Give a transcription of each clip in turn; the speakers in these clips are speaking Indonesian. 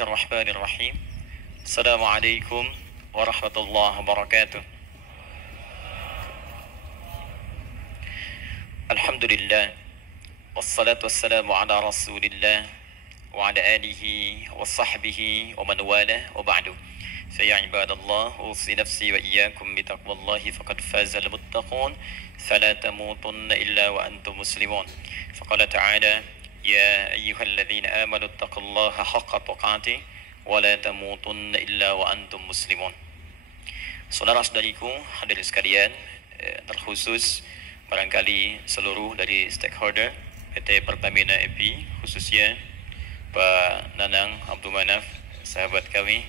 Bismillahirrahmanirrahim. Assalamualaikum warahmatullahi wabarakatuh. Alhamdulillah. Wassalatu wassalamu ala rasulillah wa ala alihi wa sahbihi wa man wala wa ba'du. Faya ibadallah, usi nafsi wa iyyakum bitaqwallahi faqad faza al-muttaqun fala tamutunna illa wa antum muslimun. Faqala ta'ala يا أيها الذين آمنوا اتقوا الله حق تقاته ولا تموتن إلا وأنتم مسلمون. Saudara-saudariku hadirin sekalian, terkhusus barangkali seluruh dari stakeholder PT Pertamina EP, khususnya Pak Nanang Abdul Manaf, sahabat kami.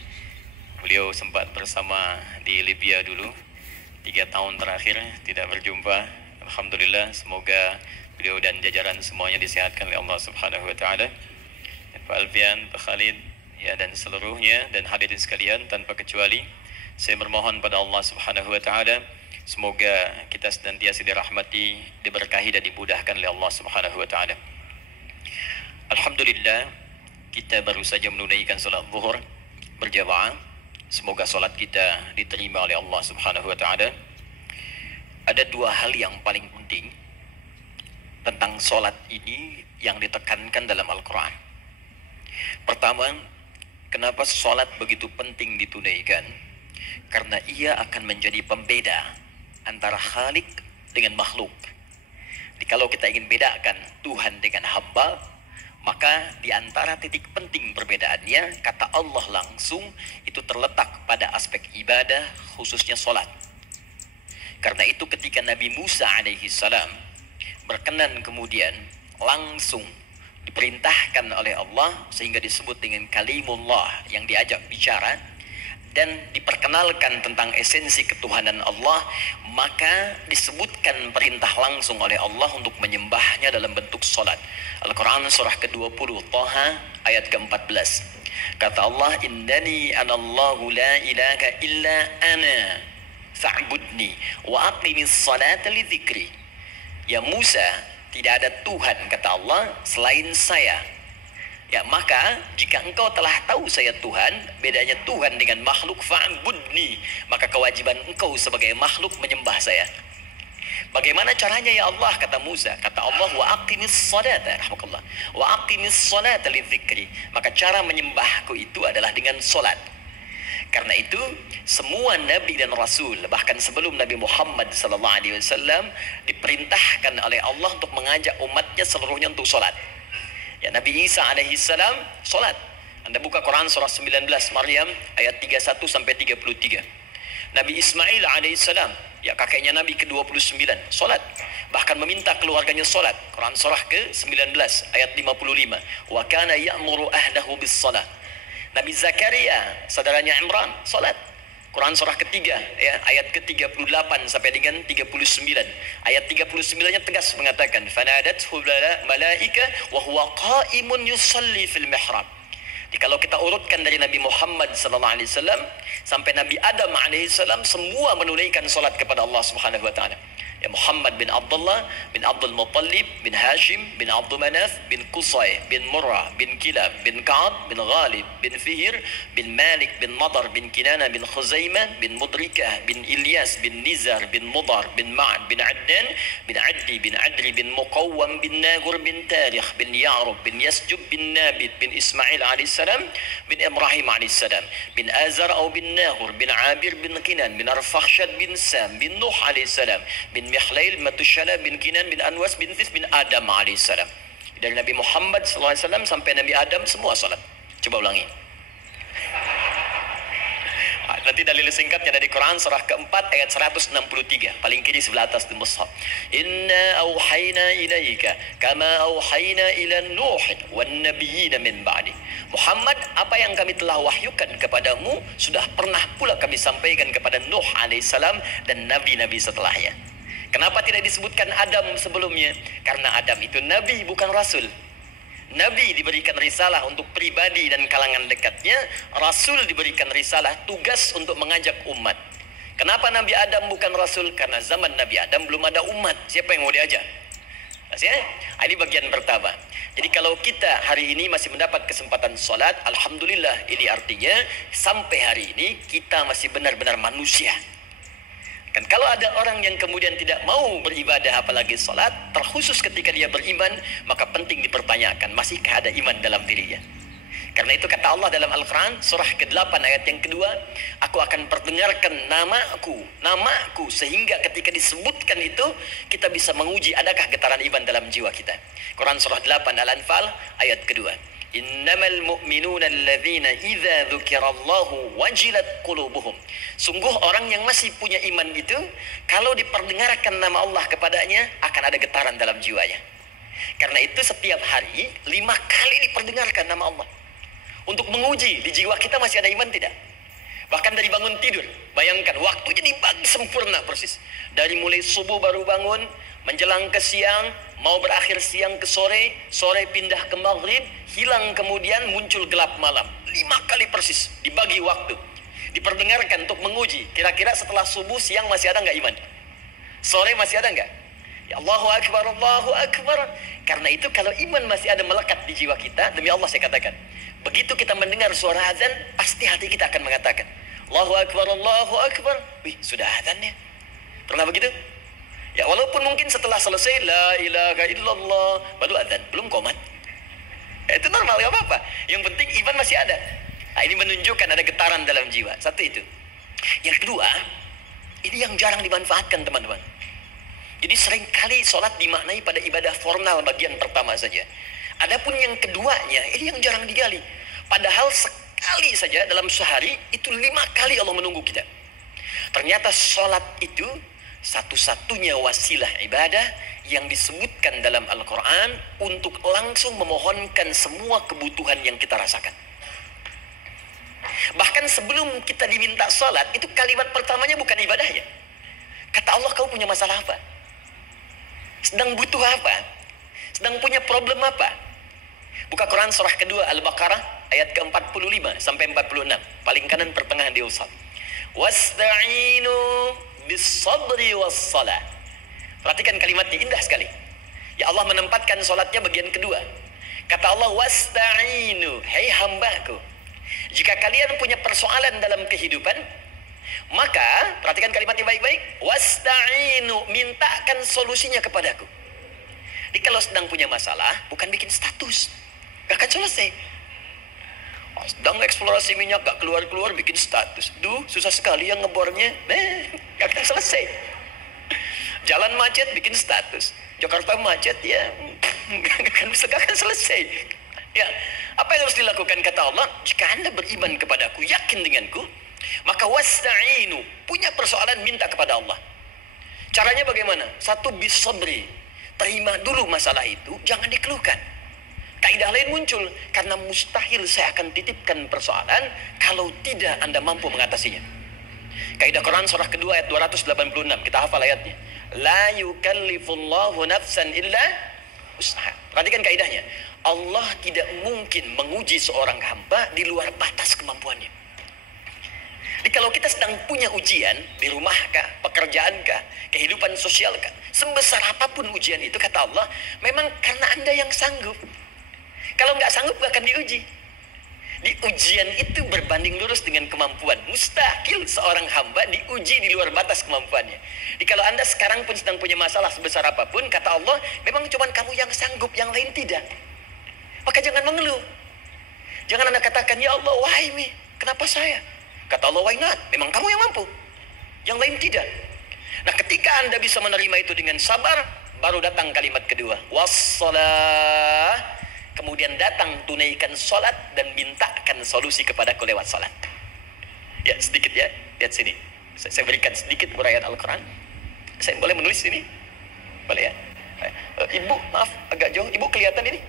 Beliau sempat bersama di Libya dulu 3 tahun terakhir tidak berjumpa. Alhamdulillah, semoga beliau dan jajaran semuanya disehatkan oleh Allah Subhanahu wa taala. Pak Alfian, Pak Khalid, ya, dan seluruhnya dan hadirin sekalian tanpa kecuali, saya bermohon pada Allah Subhanahu wa taala semoga kita senantiasa dirahmati, diberkahi dan dimudahkan oleh Allah Subhanahu wa taala. Alhamdulillah, kita baru saja menunaikan salat zuhur berjamaah. Semoga salat kita diterima oleh Allah Subhanahu wa taala. Ada 2 hal yang paling penting tentang solat ini yang ditekankan dalam Al-Quran. Pertama, kenapa solat begitu penting ditunaikan? Karena ia akan menjadi pembeda antara Khalik dengan makhluk. Jadi kalau kita ingin bedakan Tuhan dengan hamba, maka di antara titik penting perbedaannya, kata Allah langsung, itu terletak pada aspek ibadah, khususnya solat. Karena itu ketika Nabi Musa alaihi salam berkenan kemudian langsung diperintahkan oleh Allah sehingga disebut dengan kalimullah yang diajak bicara dan diperkenalkan tentang esensi ketuhanan Allah, maka disebutkan perintah langsung oleh Allah untuk menyembahnya dalam bentuk salat. Al-Quran surah ke-20 Thaha ayat ke-14. Kata Allah, innani anallahu la ilaha illa ana fa'budni wa aqimis salata li dzikri. Ya Musa, tidak ada Tuhan, kata Allah, selain saya. Ya, maka jika engkau telah tahu saya Tuhan, bedanya Tuhan dengan makhluk, fa'budni, maka kewajiban engkau sebagai makhluk menyembah saya. Bagaimana caranya ya Allah, kata Musa? Kata Allah, wa aqimis salata, rahmatullah, wa aqimis salata li dzikri. Maka cara menyembahku itu adalah dengan salat. Karena itu semua nabi dan rasul, bahkan sebelum Nabi Muhammad SAW, diperintahkan oleh Allah untuk mengajak umatnya seluruhnya untuk solat. Ya, Nabi Isa alaihissalam solat. Anda buka Quran surah 19 Maryam ayat 31 sampai 33. Nabi Ismail alaihissalam, ya kakeknya Nabi ke-29, solat. Bahkan meminta keluarganya solat. Quran surah ke-19 ayat 55. Wa kana ya'muru ahlahu bis salat. Nabi Zakaria, saudaranya Imran, salat. Quran surah ketiga, ya, ayat ke-38 sampai dengan 39. Ayat 39-nya tegas mengatakan, fanadathu malaika wa huwa qa'imun yusalli fil mihrab. Jadi kalau kita urutkan dari Nabi Muhammad SAW sampai Nabi Adam alaihissalam, semua menunaikan salat kepada Allah Subhanahu wa taala. Ya, Muhammad bin Abdullah bin Abdul Muttalib bin Hashim bin Abdul Manaf bin Qusay bin Murrah bin Kilab bin Ka'ab bin Ghalib bin Fihir bin Malik bin Madar bin Kinana bin Khuzaimah bin Mudrikah bin Ilyas bin Nizar bin Mudar bin Ma'ad bin Adnan bin Addi bin Adri bin Muqawwam bin Nagur bin Tarikh bin Ya'rub bin Yasjub bin Nabit bin Ismail alaihissalam bin Ibrahim alaihissalam bin Azar atau bin Nahur bin Abir bin Kinan bin Arfakhshad bin Sam bin Nuh alaihissalam bin Mihlail Matushala bin Kinan bin Anwas bin This bin Adam alaihissalam. Dari Nabi Muhammad SAW sampai Nabi Adam semua salat. Coba ulangi. Nanti dalil singkatnya dari Quran surah keempat ayat 163, paling kiri sebelah atas di mushaf. Inna auhayna ilaika kama auhayna ila Nuh wan nabiyina min ba'di. Muhammad, apa yang kami telah wahyukan kepadamu sudah pernah pula kami sampaikan kepada Nuh alaihissalam dan nabi-nabi setelahnya. Kenapa tidak disebutkan Adam sebelumnya? Karena Adam itu nabi, bukan rasul. Nabi diberikan risalah untuk pribadi dan kalangan dekatnya. Rasul diberikan risalah tugas untuk mengajak umat. Kenapa Nabi Adam bukan rasul? Karena zaman Nabi Adam belum ada umat. Siapa yang mau diajak? Ya? Ini bagian pertama. Jadi kalau kita hari ini masih mendapat kesempatan sholat, alhamdulillah, ini artinya sampai hari ini kita masih benar-benar manusia. Kan kalau ada orang yang kemudian tidak mau beribadah apalagi sholat, terkhusus ketika dia beriman, maka penting dipertanyakan, masihkah ada iman dalam dirinya? Karena itu kata Allah dalam Al-Quran, surah ke-8 ayat yang kedua, aku akan perdengarkan namaku, sehingga ketika disebutkan itu, kita bisa menguji adakah getaran iman dalam jiwa kita. Quran surah 8 Al-Anfal ayat kedua. Innamal mu'minuna alladzina idza dzukirallahu wajilat qulubuhum. Sungguh orang yang masih punya iman itu, kalau diperdengarkan nama Allah kepadanya, akan ada getaran dalam jiwanya. Karena itu setiap hari 5 kali diperdengarkan nama Allah, untuk menguji di jiwa kita masih ada iman tidak. Bahkan dari bangun tidur, bayangkan waktunya dibagi sempurna persis. Dari mulai subuh baru bangun, menjelang ke siang, mau berakhir siang ke sore, sore pindah ke maghrib, hilang kemudian muncul gelap malam. 5 kali persis dibagi waktu, diperdengarkan untuk menguji. Kira-kira setelah subuh siang masih ada nggak iman? Sore masih ada nggak? Ya Allahu Akbar, Allahu Akbar. Karena itu kalau iman masih ada melekat di jiwa kita, demi Allah saya katakan, begitu kita mendengar suara azan, pasti hati kita akan mengatakan, Allahu Akbar, Allahu Akbar. Wih, sudah azannya. Pernah begitu? Ya walaupun mungkin setelah selesai la ilaha illallah baru azan, belum qomat. Ya, itu normal, gak apa-apa. Yang penting iman masih ada. Nah, ini menunjukkan ada getaran dalam jiwa. Satu itu. Yang kedua, ini yang jarang dimanfaatkan teman-teman. Jadi seringkali sholat dimaknai pada ibadah formal bagian pertama saja. Adapun yang keduanya, ini yang jarang digali. Padahal sekali saja dalam sehari, itu 5 kali Allah menunggu kita. Ternyata sholat itu satu-satunya wasilah ibadah yang disebutkan dalam Al-Quran untuk langsung memohonkan semua kebutuhan yang kita rasakan. Bahkan sebelum kita diminta sholat, itu kalimat pertamanya bukan ibadahnya. Kata Allah, kau punya masalah apa? Sedang butuh apa? Sedang punya problem apa? Buka Quran surah kedua Al-Baqarah ayat ke-45 sampai 46. Paling kanan pertengahan di usal. Wasta'inu bis-sabri was-salah. Perhatikan kalimatnya, indah sekali. Ya Allah menempatkan solatnya bagian kedua. Kata Allah, wasta'inu, hei hambaku, jika kalian punya persoalan dalam kehidupan, maka perhatikan kalimatnya baik-baik. Wasta'inu, mintakan solusinya kepadaku. Jadi kalau sedang punya masalah, bukan bikin status, gak akan selesai. Sedang eksplorasi minyak, gak keluar-keluar, bikin status. Duh, susah sekali yang ngebornya. Gak akan selesai. Jalan macet, bikin status. Jakarta macet, ya gak akan selesai. Ya, apa yang harus dilakukan? Kata Allah, jika anda beriman kepadaku, yakin denganku, maka wasta'inu, punya persoalan, minta kepada Allah. Caranya bagaimana? Satu, bisabri, terima dulu masalah itu, jangan dikeluhkan. Kaidah lain muncul, karena mustahil saya akan titipkan persoalan kalau tidak anda mampu mengatasinya. Kaidah Quran surah kedua ayat 286, kita hafal ayatnya. La yukallifullahu nafsan illa usaha. Perhatikan kaidahnya. Allah tidak mungkin menguji seorang hamba di luar batas kemampuannya. Jadi kalau kita sedang punya ujian di rumahkah, pekerjaankah, kehidupan sosialkah, sebesar apapun ujian itu, kata Allah, memang karena anda yang sanggup. Kalau nggak sanggup nggak akan diuji. Di ujian itu berbanding lurus dengan kemampuan. Mustahil seorang hamba diuji di luar batas kemampuannya. Jadi kalau anda sekarang pun sedang punya masalah sebesar apapun, kata Allah, memang cuma kamu yang sanggup, yang lain tidak. Maka jangan mengeluh. Jangan anda katakan, ya Allah, why me? Kenapa saya? Kata Allah, why not? Memang kamu yang mampu, yang lain tidak. Nah, ketika anda bisa menerima itu dengan sabar, baru datang kalimat kedua, wassalah. Kemudian datang tunaikan sholat dan mintakan solusi kepadaku lewat sholat. Ya, sedikit ya, lihat sini. Saya berikan sedikit uraian Al-Quran. Saya boleh menulis sini? Boleh ya? Ibu, maaf, agak jauh. Ibu kelihatan ini?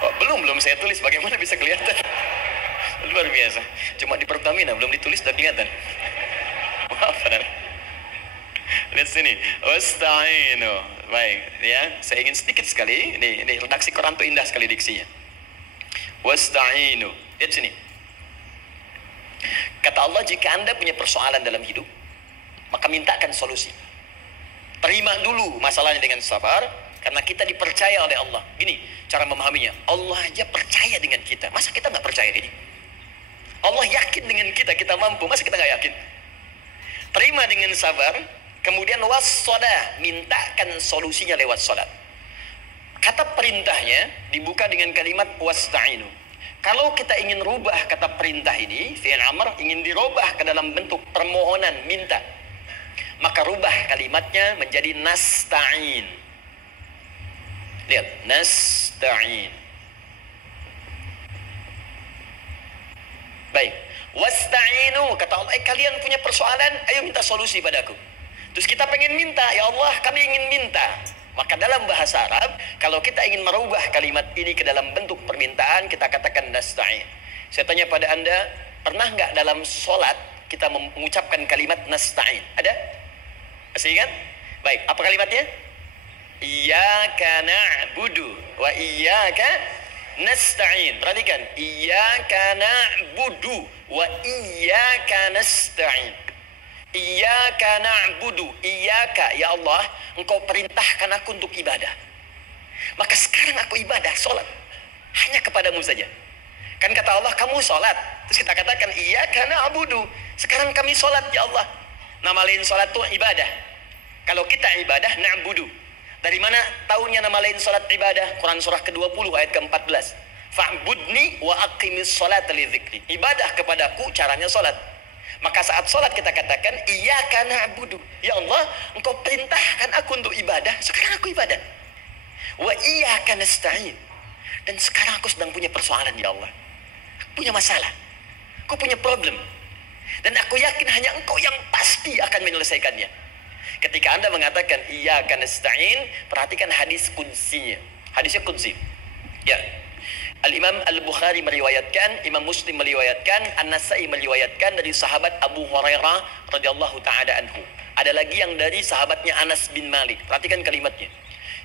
Oh, belum saya tulis. Bagaimana bisa kelihatan? Luar biasa. Cuma di Pertamina, belum ditulis dan kelihatan. Maaf, lihat sini. Wasta'inu. Baik, ya, saya ingin sedikit sekali. Ini redaksi Quran itu indah sekali diksinya. Wasta'inu. Lihat sini. Kata Allah, jika anda punya persoalan dalam hidup, maka mintakan solusi. Terima dulu masalahnya dengan sabar, Karena kita dipercaya oleh Allah. Gini cara memahaminya. Allah aja percaya dengan kita. Masa kita nggak percaya ini? Allah yakin dengan kita, kita mampu. Masa kita nggak yakin? Terima dengan sabar. Kemudian wassalah, mintakan solusinya lewat salat. Kata perintahnya dibuka dengan kalimat wasta'inu. Kalau kita ingin rubah kata perintah ini, fi'il amr, ingin dirubah ke dalam bentuk permohonan, minta, maka rubah kalimatnya menjadi nasta'in. Lihat, nasta'in. Baik, wasta'inu, kata Allah, kalian punya persoalan, ayo minta solusi padaku. Terus kita pengen minta, ya Allah kami ingin minta. Maka dalam bahasa Arab, kalau kita ingin merubah kalimat ini ke dalam bentuk permintaan, kita katakan nasta'in. Saya tanya pada Anda, pernah nggak dalam sholat kita mengucapkan kalimat nasta'in? Ada? Masih ingat? Baik, apa kalimatnya? Iyyaka na'budu wa iyyaka nasta'in. Perhatikan, iyyaka na'budu wa iyyaka nasta'in. Iyyaka na'budu, iyyaka, ya Allah, engkau perintahkan aku untuk ibadah. Maka sekarang aku ibadah, sholat, hanya kepadamu saja. Kan kata Allah, kamu sholat. Terus kita katakan, iyyaka na'budu. Sekarang kami sholat, ya Allah. Nama lain sholat itu ibadah. Kalau kita ibadah, na'budu. Dari mana tahunya nama lain sholat ibadah? Quran surah ke-20 ayat ke-14. Fa'budni wa aqimis sholat li dzikri. Ibadah kepadaku, caranya sholat. Maka saat sholat kita katakan, iyyaka na'budu. Ya Allah, engkau perintahkan aku untuk ibadah. Sekarang aku ibadah. Wa iyyaka nasta'in. Dan sekarang aku sedang punya persoalan, ya Allah. Aku punya masalah. Aku punya problem. Dan aku yakin hanya engkau yang pasti akan menyelesaikannya. Ketika Anda mengatakan, iyyaka nasta'in, perhatikan hadis qudsinya. Hadisnya qudsi. Ya. Al-Imam Al-Bukhari meriwayatkan, Imam Muslim meriwayatkan, An-Nasai meriwayatkan dari sahabat Abu Hurairah radhiyallahu taala anhu. Ada lagi yang dari sahabatnya Anas bin Malik. Perhatikan kalimatnya.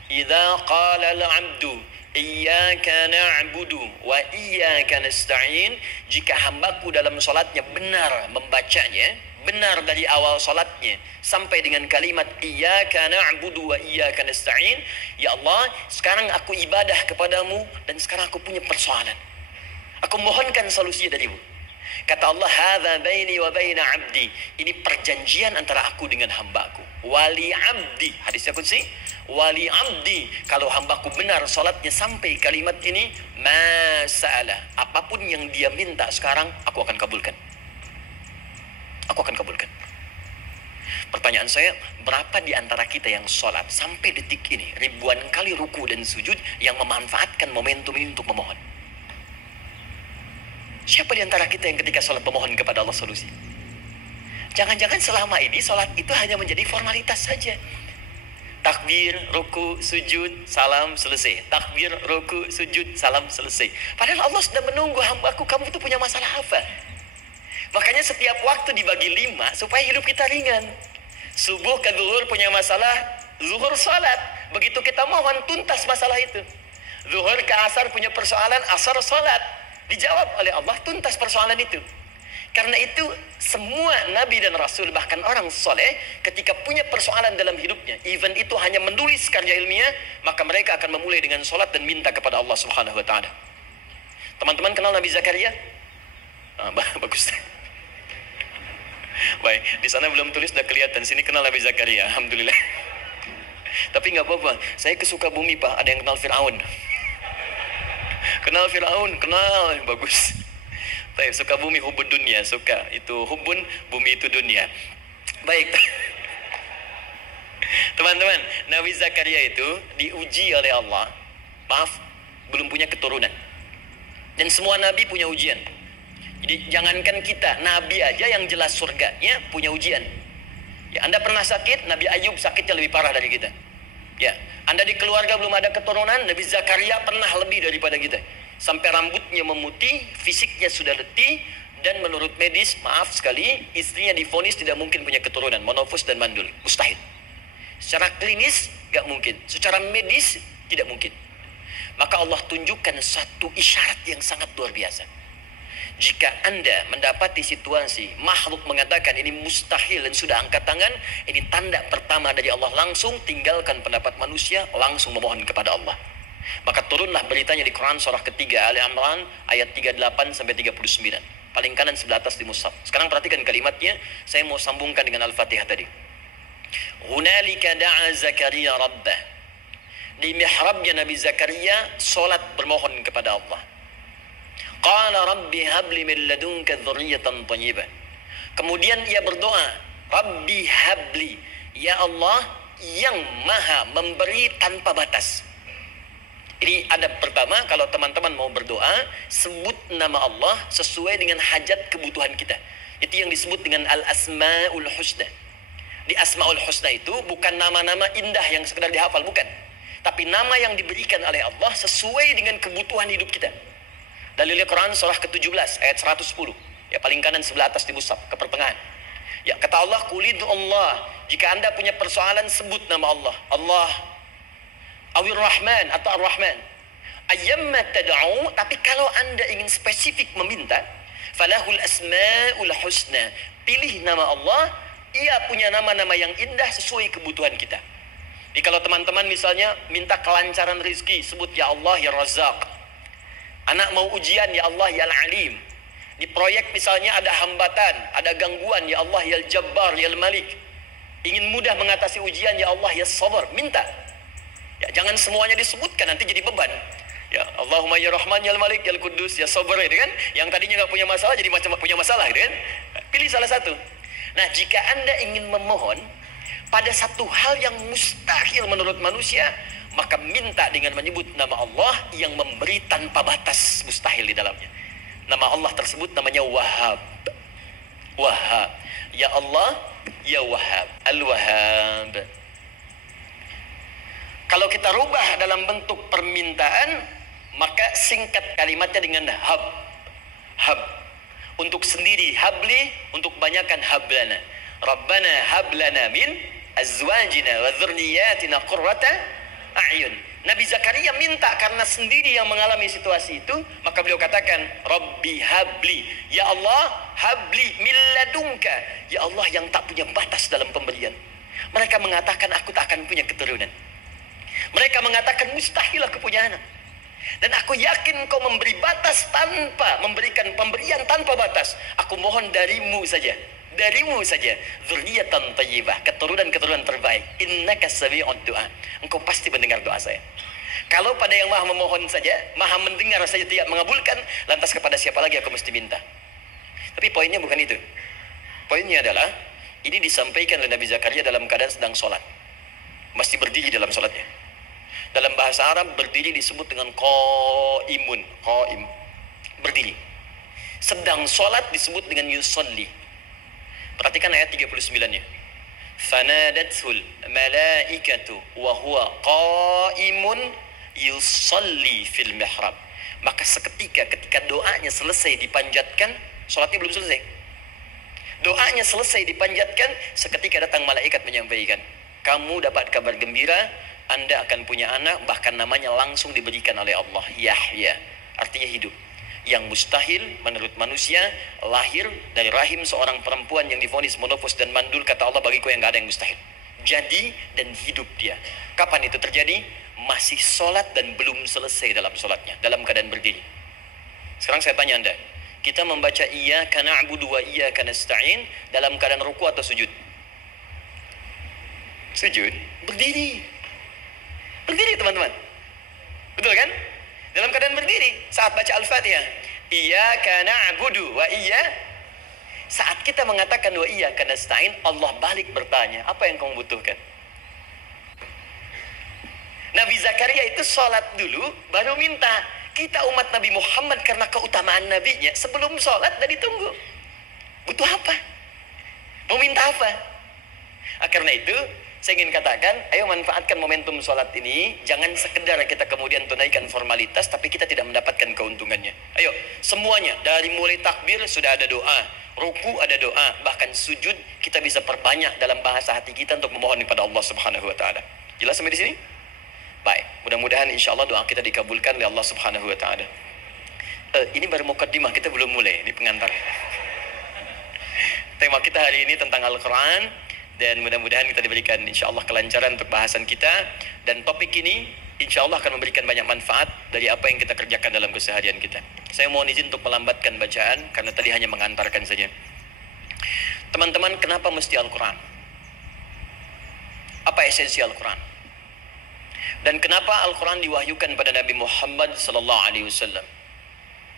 Idza qala al-'abdu iyyaka na'budu wa iyyaka nasta'in, jika hambaku dalam salatnya benar membacanya, benar dari awal salatnya sampai dengan kalimat iyyaka na'budu wa iyyaka nasta'in, ya Allah, sekarang aku ibadah kepadamu dan sekarang aku punya persoalan. Aku mohonkan solusi darimu. Kata Allah, hadza baini wa baina 'abdi. Ini perjanjian antara aku dengan hambaku. Wali 'abdi, hadisnya qudsi, wali 'abdi, kalau hambaku benar salatnya sampai kalimat ini, masa'ala, apapun yang dia minta sekarang aku akan kabulkan. Aku akan kabulkan. Pertanyaan saya, berapa di antara kita yang sholat sampai detik ini ribuan kali ruku dan sujud yang memanfaatkan momentum ini untuk memohon? Siapa di antara kita yang ketika sholat memohon kepada Allah solusi? Jangan-jangan selama ini sholat itu hanya menjadi formalitas saja. Takbir, ruku, sujud, salam, selesai. Takbir, ruku, sujud, salam, selesai. Padahal Allah sudah menunggu hambaku, kamu itu punya masalah apa? Makanya setiap waktu dibagi 5 supaya hidup kita ringan. Subuh ke zuhur punya masalah, zuhur salat. Begitu kita mohon, tuntas masalah itu. Zuhur ke asar punya persoalan, asar salat. Dijawab oleh Allah, tuntas persoalan itu. Karena itu semua nabi dan rasul, bahkan orang soleh, ketika punya persoalan dalam hidupnya, even itu hanya menulis karya ilmiah, maka mereka akan memulai dengan salat dan minta kepada Allah Subhanahu wa taala. Teman-teman kenal Nabi Zakaria? Bagus. Baik, di sana belum tulis, sudah kelihatan. Sini kenal Nabi Zakaria, alhamdulillah. Tapi nggak apa-apa, saya ke Sukabumi Pak, ada yang kenal Fir'aun. Kenal Fir'aun, kenal, bagus. Baik, Sukabumi hubun dunia, suka itu hubun, bumi itu dunia. Baik. Teman-teman, Nabi Zakaria itu diuji oleh Allah. Maaf, belum punya keturunan. Dan semua nabi punya ujian. Jadi jangankan kita, nabi aja yang jelas surganya punya ujian. Ya, Anda pernah sakit, Nabi Ayub sakitnya lebih parah dari kita. Ya, Anda di keluarga belum ada keturunan, Nabi Zakaria pernah lebih daripada kita. Sampai rambutnya memutih, fisiknya sudah letih, dan menurut medis, maaf sekali, istrinya divonis tidak mungkin punya keturunan, monofus dan mandul, mustahil. Secara klinis, gak mungkin. Secara medis, tidak mungkin. Maka Allah tunjukkan satu isyarat yang sangat luar biasa. Jika Anda mendapati situasi makhluk mengatakan ini mustahil dan sudah angkat tangan, ini tanda pertama dari Allah, langsung tinggalkan pendapat manusia, langsung memohon kepada Allah. Maka turunlah beritanya di Quran surah ketiga Ali Imran ayat 38 sampai 39. Paling kanan sebelah atas di mushaf. Sekarang perhatikan kalimatnya, saya mau sambungkan dengan Al-Fatihah tadi. Hunalika da'a Zakaria rabbah. Di mihrabnya Nabi Zakaria salat bermohon kepada Allah. Qala rabbi habli min ladunka dzurriyyatan thayyibah. Kemudian ia berdoa, Rabbi habli, ya Allah yang maha memberi tanpa batas. Ini adab pertama, kalau teman-teman mau berdoa, sebut nama Allah sesuai dengan hajat kebutuhan kita. Itu yang disebut dengan al-asma'ul husna. Di asma'ul husna itu bukan nama-nama indah yang sekedar dihafal, bukan. Tapi nama yang diberikan oleh Allah sesuai dengan kebutuhan hidup kita. Dalil Quran surah ke-17 ayat 110. Ya, paling kanan sebelah atas di mushaf, ke pertengahan. Ya, kata Allah, Qulid Allah. Jika Anda punya persoalan, sebut nama Allah. Allah, Awir Rahman atau Ar-Rahman. Ayyamma tad'u, tapi kalau Anda ingin spesifik meminta, falahul asma'ul husna. Pilih nama Allah, ia punya nama-nama yang indah sesuai kebutuhan kita. Jadi kalau teman-teman misalnya minta kelancaran rezeki, sebut ya Allah ya Razzaq. Anak mau ujian, ya Allah ya Al-Alim. Di proyek misalnya ada hambatan, ada gangguan, ya Allah ya Al-Jabbar ya Al-Malik. Ingin mudah mengatasi ujian, ya Allah ya Sabar. Minta. Ya, jangan semuanya disebutkan, nanti jadi beban. Ya Allahumma ya Rahman ya Al-Malik ya Al-Quddus ya Sabar, itu kan. Yang tadinya nggak punya masalah jadi macam punya masalah, itu kan. Pilih salah satu. Nah, jika Anda ingin memohon pada satu hal yang mustahil menurut manusia, maka minta dengan menyebut nama Allah yang memberi tanpa batas, mustahil di dalamnya. Nama Allah tersebut namanya Wahhab. Wahhab. Ya Allah, ya Wahhab. Al-Wahhab. Kalau kita rubah dalam bentuk permintaan, maka singkat kalimatnya dengan hab. Hab. Untuk sendiri habli, untuk banyakkan hablana. Rabbana hablana min azwajina wa dzurriyyatina qurrata a'yun. Nabi Zakaria minta karena sendiri yang mengalami situasi itu, maka beliau katakan, Rabbi habli, ya Allah habli min ladunka, ya Allah yang tak punya batas dalam pemberian. Mereka mengatakan aku tak akan punya keturunan. Mereka mengatakan mustahil aku punya anak. Dan aku yakin kau memberi batas tanpa memberikan pemberian tanpa batas. Aku mohon darimu saja. Darimu saja. Dzurriyyatan thayyibah, keturunan-keturunan terbaik. Innaka sami'ud du'a. Engkau pasti mendengar doa saya. Kalau pada yang maha memohon saja, maha mendengar saja tidak mengabulkan, lantas kepada siapa lagi aku mesti minta? Tapi poinnya bukan itu. Poinnya adalah ini disampaikan oleh Nabi Zakaria dalam keadaan sedang sholat. Masih berdiri dalam sholatnya. Dalam bahasa Arab berdiri disebut dengan qaimun, qaim, berdiri. Sedang sholat disebut dengan yusalli. Perhatikan ayat 39-nya. Fanadatul malaikatu wa huwa qaimun yusalli fil mihrab. Maka seketika ketika doanya selesai dipanjatkan, sholatnya belum selesai. Doanya selesai dipanjatkan, seketika datang malaikat menyampaikan, kamu dapat kabar gembira, Anda akan punya anak, bahkan namanya langsung diberikan oleh Allah, Yahya, artinya hidup. Yang mustahil menurut manusia, lahir dari rahim seorang perempuan yang divonis monofos dan mandul, kata Allah, bagiku yang gak ada yang mustahil. Jadi dan hidup dia. Kapan itu terjadi? Masih sholat dan belum selesai dalam sholatnya, dalam keadaan berdiri. Sekarang saya tanya Anda, kita membaca iyyaka na'budu wa iyyaka nasta'in dalam keadaan ruku atau sujud? Sujud, berdiri. Berdiri teman-teman. Betul kan? Dalam keadaan berdiri saat baca Al-Fatihah. Iyyaka na'budu wa saat kita mengatakan wa iyyaka nasta'in, Allah balik bertanya, apa yang kamu butuhkan? Nabi Zakaria itu sholat dulu baru minta. Kita umat Nabi Muhammad karena keutamaan nabinya, sebelum sholat dah ditunggu. Butuh apa? Mau minta apa? Karena itu saya ingin katakan, ayo manfaatkan momentum sholat ini. Jangan sekedar kita kemudian tunaikan formalitas, tapi kita tidak mendapatkan keuntungannya. Ayo, semuanya. Dari mulai takbir sudah ada doa. Ruku ada doa. Bahkan sujud kita bisa perbanyak dalam bahasa hati kita untuk memohon kepada Allah Subhanahu Wa Taala. Jelas sampai di sini? Baik. Mudah-mudahan insya Allah doa kita dikabulkan oleh Allah Subhanahu Wa Taala. Ini baru mukaddimah, kita belum mulai, ini pengantar. Tema kita hari ini tentang Al-Quran, dan mudah-mudahan kita diberikan insya Allah kelancaran untuk bahasan kita, dan topik ini insya Allah akan memberikan banyak manfaat dari apa yang kita kerjakan dalam keseharian kita. Saya mohon izin untuk melambatkan bacaan karena tadi hanya mengantarkan saja. Teman-teman, kenapa mesti Al-Quran? Apa esensi Al-Quran? Dan kenapa Al-Quran diwahyukan pada Nabi Muhammad SAW?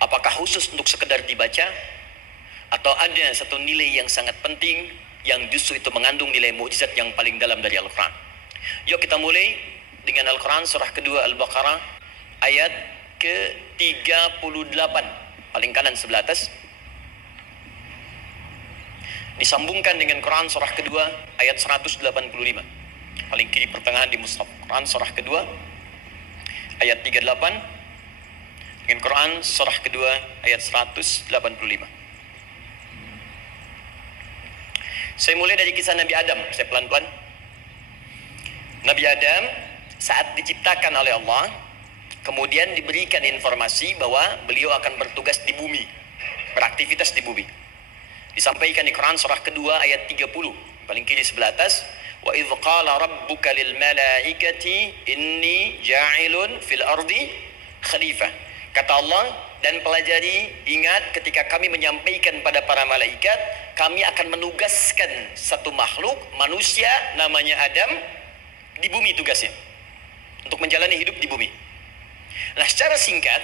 Apakah khusus untuk sekedar dibaca? Atau ada satu nilai yang sangat penting yang justru itu mengandung nilai mukjizat yang paling dalam dari Al-Quran? Yuk kita mulai dengan Al-Quran surah kedua Al-Baqarah ayat ke-38, paling kanan sebelah atas. Disambungkan dengan Quran surah kedua ayat 185, paling kiri pertengahan di mushaf. Quran surah kedua ayat 38 dengan Quran surah kedua ayat 185. Saya mulai dari kisah Nabi Adam, saya pelan-pelan. Nabi Adam saat diciptakan oleh Allah, kemudian diberikan informasi bahwa beliau akan bertugas di bumi, beraktivitas di bumi. Disampaikan di Quran surah kedua ayat 30, paling kiri sebelah atas. Wa idh qala rabbuka lil malaikati inni ja'ilun fil ardi khalifah. Kata Allah, dan pelajari, ingat ketika kami menyampaikan pada para malaikat, kami akan menugaskan satu makhluk, manusia namanya Adam, di bumi tugasnya, untuk menjalani hidup di bumi. Nah, secara singkat,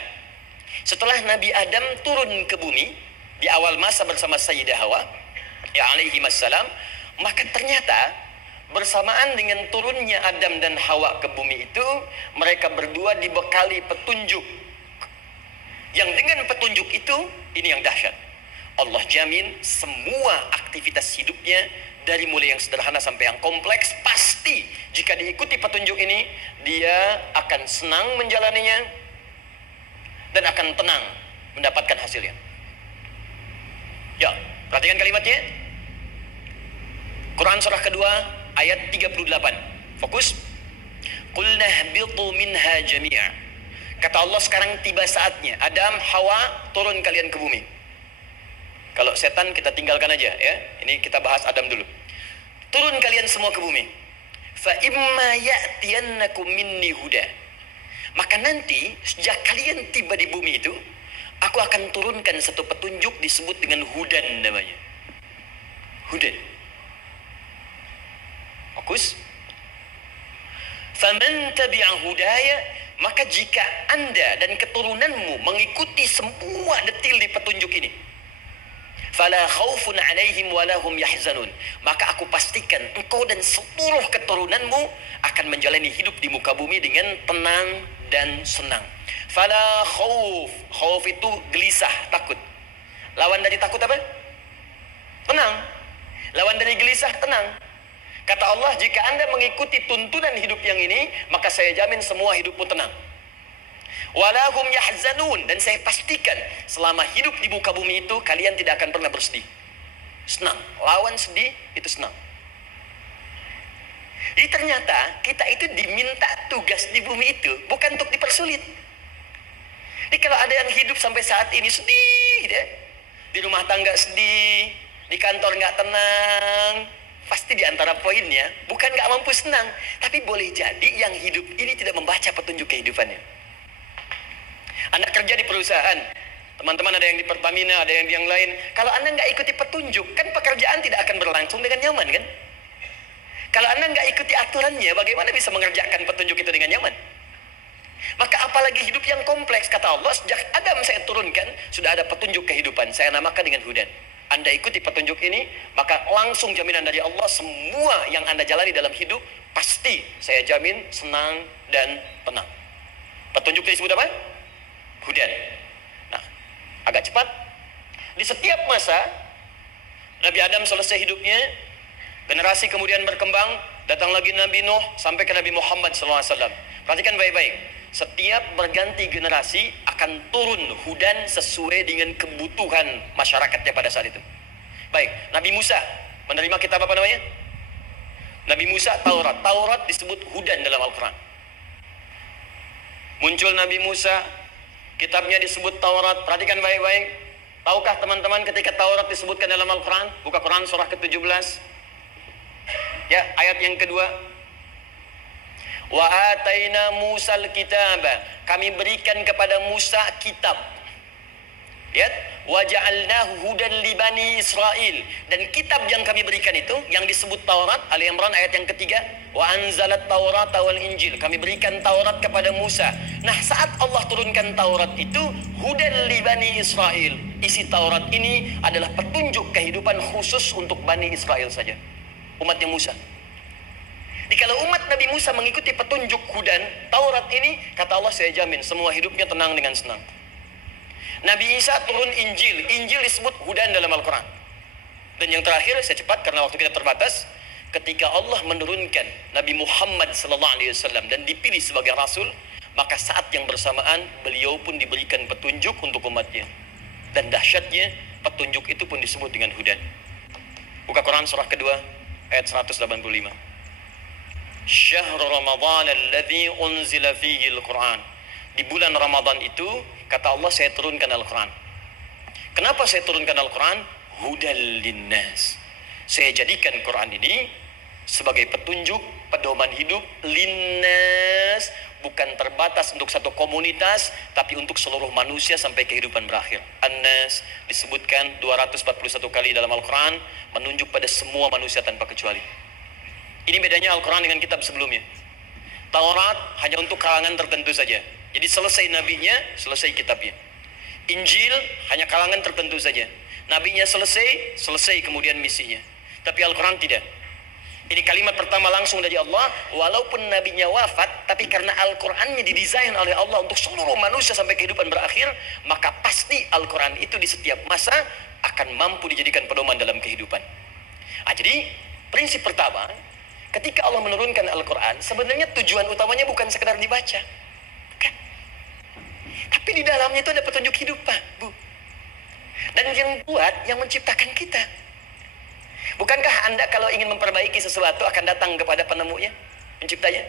setelah Nabi Adam turun ke bumi, di awal masa bersama Sayyidah Hawa, ya alaihi wassalam, maka ternyata bersamaan dengan turunnya Adam dan Hawa ke bumi itu, mereka berdua dibekali petunjuk. Yang dengan petunjuk itu, ini yang dahsyat. Allah jamin semua aktivitas hidupnya, dari mulai yang sederhana sampai yang kompleks, pasti jika diikuti petunjuk ini, dia akan senang menjalaninya dan akan tenang mendapatkan hasilnya. Ya, perhatikan kalimatnya. Quran surah kedua ayat 38. Fokus. Qulna ihbitu minha jami'a. Kata Allah, sekarang tiba saatnya. Adam, Hawa, turun kalian ke bumi. Kalau setan kita tinggalkan aja ya. Ini kita bahas Adam dulu. Turun kalian semua ke bumi. Fa imma ya'tiyannakum minni huda. Maka nanti sejak kalian tiba di bumi itu, aku akan turunkan satu petunjuk disebut dengan hudan namanya. Hudan. Fokus. Faman tabi'a hudaya, maka jika Anda dan keturunanmu mengikuti semua detil di petunjuk ini, fala khaufun 'alaihim wa lahum yahzanun, maka aku pastikan engkau dan seluruh keturunanmu akan menjalani hidup di muka bumi dengan tenang dan senang. Fala khauf, khauf itu gelisah, takut. Lawan dari takut apa? Tenang. Lawan dari gelisah, tenang. Kata Allah, jika Anda mengikuti tuntunan hidup yang ini, maka saya jamin semua hidupmu tenang. Walahum yahzanun, dan saya pastikan selama hidup di muka bumi itu, kalian tidak akan pernah bersedih. Senang. Lawan sedih, itu senang. Jadi ternyata kita itu diminta tugas di bumi itu bukan untuk dipersulit. Jadi kalau ada yang hidup sampai saat ini sedih, di rumah tangga sedih, di kantor nggak tenang, pasti di antara poinnya bukan nggak mampu senang, tapi boleh jadi yang hidup ini tidak membaca petunjuk kehidupannya. Anda kerja di perusahaan, teman-teman ada yang di Pertamina, ada yang di yang lain. Kalau Anda nggak ikuti petunjuk, kan pekerjaan tidak akan berlangsung dengan nyaman, kan? Kalau Anda nggak ikuti aturannya, bagaimana bisa mengerjakan petunjuk itu dengan nyaman? Maka apalagi hidup yang kompleks, kata Allah, sejak Adam saya turunkan, sudah ada petunjuk kehidupan, saya namakan dengan hudan. Anda ikuti petunjuk ini, maka langsung jaminan dari Allah, semua yang Anda jalani dalam hidup, pasti saya jamin senang dan tenang. Petunjuk itu disebut apa? Hudan. Nah, agak cepat. Di setiap masa, Nabi Adam selesai hidupnya, generasi kemudian berkembang, datang lagi Nabi Nuh, sampai ke Nabi Muhammad SAW. Perhatikan baik-baik. Setiap berganti generasi akan turun hudan sesuai dengan kebutuhan masyarakatnya pada saat itu. Baik, Nabi Musa menerima kitab apa namanya? Nabi Musa, Taurat. Taurat disebut hudan dalam Al-Quran. Muncul Nabi Musa, Kitabnya disebut Taurat. Perhatikan baik-baik. Tahukah teman-teman ketika Taurat disebutkan dalam Al-Quran? Buka Quran surah ke-17. Ya, ayat yang kedua. Wa ataina Musal kitaba. Kami berikan kepada Musa kitab. Lihat, wa ja'alnahu hudan li bani Israil. Dan kitab yang kami berikan itu yang disebut Taurat, Ali Imran ayat yang ketiga, wa anzalat Taurata wal Injil. Kami berikan Taurat kepada Musa. Nah, saat Allah turunkan Taurat itu hudan li bani Israil. Isi Taurat ini adalah petunjuk kehidupan khusus untuk Bani Israel saja, umatnya Musa. Jadi kalau umat Nabi Musa mengikuti petunjuk hudan Taurat ini, kata Allah, saya jamin semua hidupnya tenang dengan senang. Nabi Isa turun Injil. Injil disebut hudan dalam Al-Quran. Dan yang terakhir, saya cepat karena waktu kita terbatas, ketika Allah menurunkan Nabi Muhammad SAW dan dipilih sebagai Rasul, maka saat yang bersamaan beliau pun diberikan petunjuk untuk umatnya. Dan dahsyatnya petunjuk itu pun disebut dengan hudan. Buka Quran surah kedua ayat 185. Syahr Ramadan alladzi unzila fihi al-Quran. Di bulan Ramadan itu, kata Allah, saya turunkan Al-Quran. Kenapa saya turunkan Al-Quran? Hudal linnas. Saya jadikan Quran ini sebagai petunjuk, pedoman hidup linnas, bukan terbatas untuk satu komunitas, tapi untuk seluruh manusia sampai kehidupan berakhir. An-Nas disebutkan 241 kali dalam Al-Quran, menunjuk pada semua manusia tanpa kecuali. Ini bedanya Al-Quran dengan kitab sebelumnya. Taurat hanya untuk kalangan tertentu saja. Jadi selesai nabinya, selesai kitabnya. Injil hanya kalangan tertentu saja. Nabinya selesai, selesai kemudian misinya. Tapi Al-Quran tidak. Ini kalimat pertama langsung dari Allah. Walaupun nabinya wafat, tapi karena Al-Qurannya didesain oleh Allah untuk seluruh manusia sampai kehidupan berakhir, maka pasti Al-Quran itu di setiap masa akan mampu dijadikan pedoman dalam kehidupan. Jadi prinsip pertama, ketika Allah menurunkan Al-Quran, sebenarnya tujuan utamanya bukan sekedar dibaca. Bukan. Tapi di dalamnya itu ada petunjuk hidup, Pak, Bu. Dan yang buat, yang menciptakan kita. Bukankah Anda kalau ingin memperbaiki sesuatu akan datang kepada penemunya, penciptanya?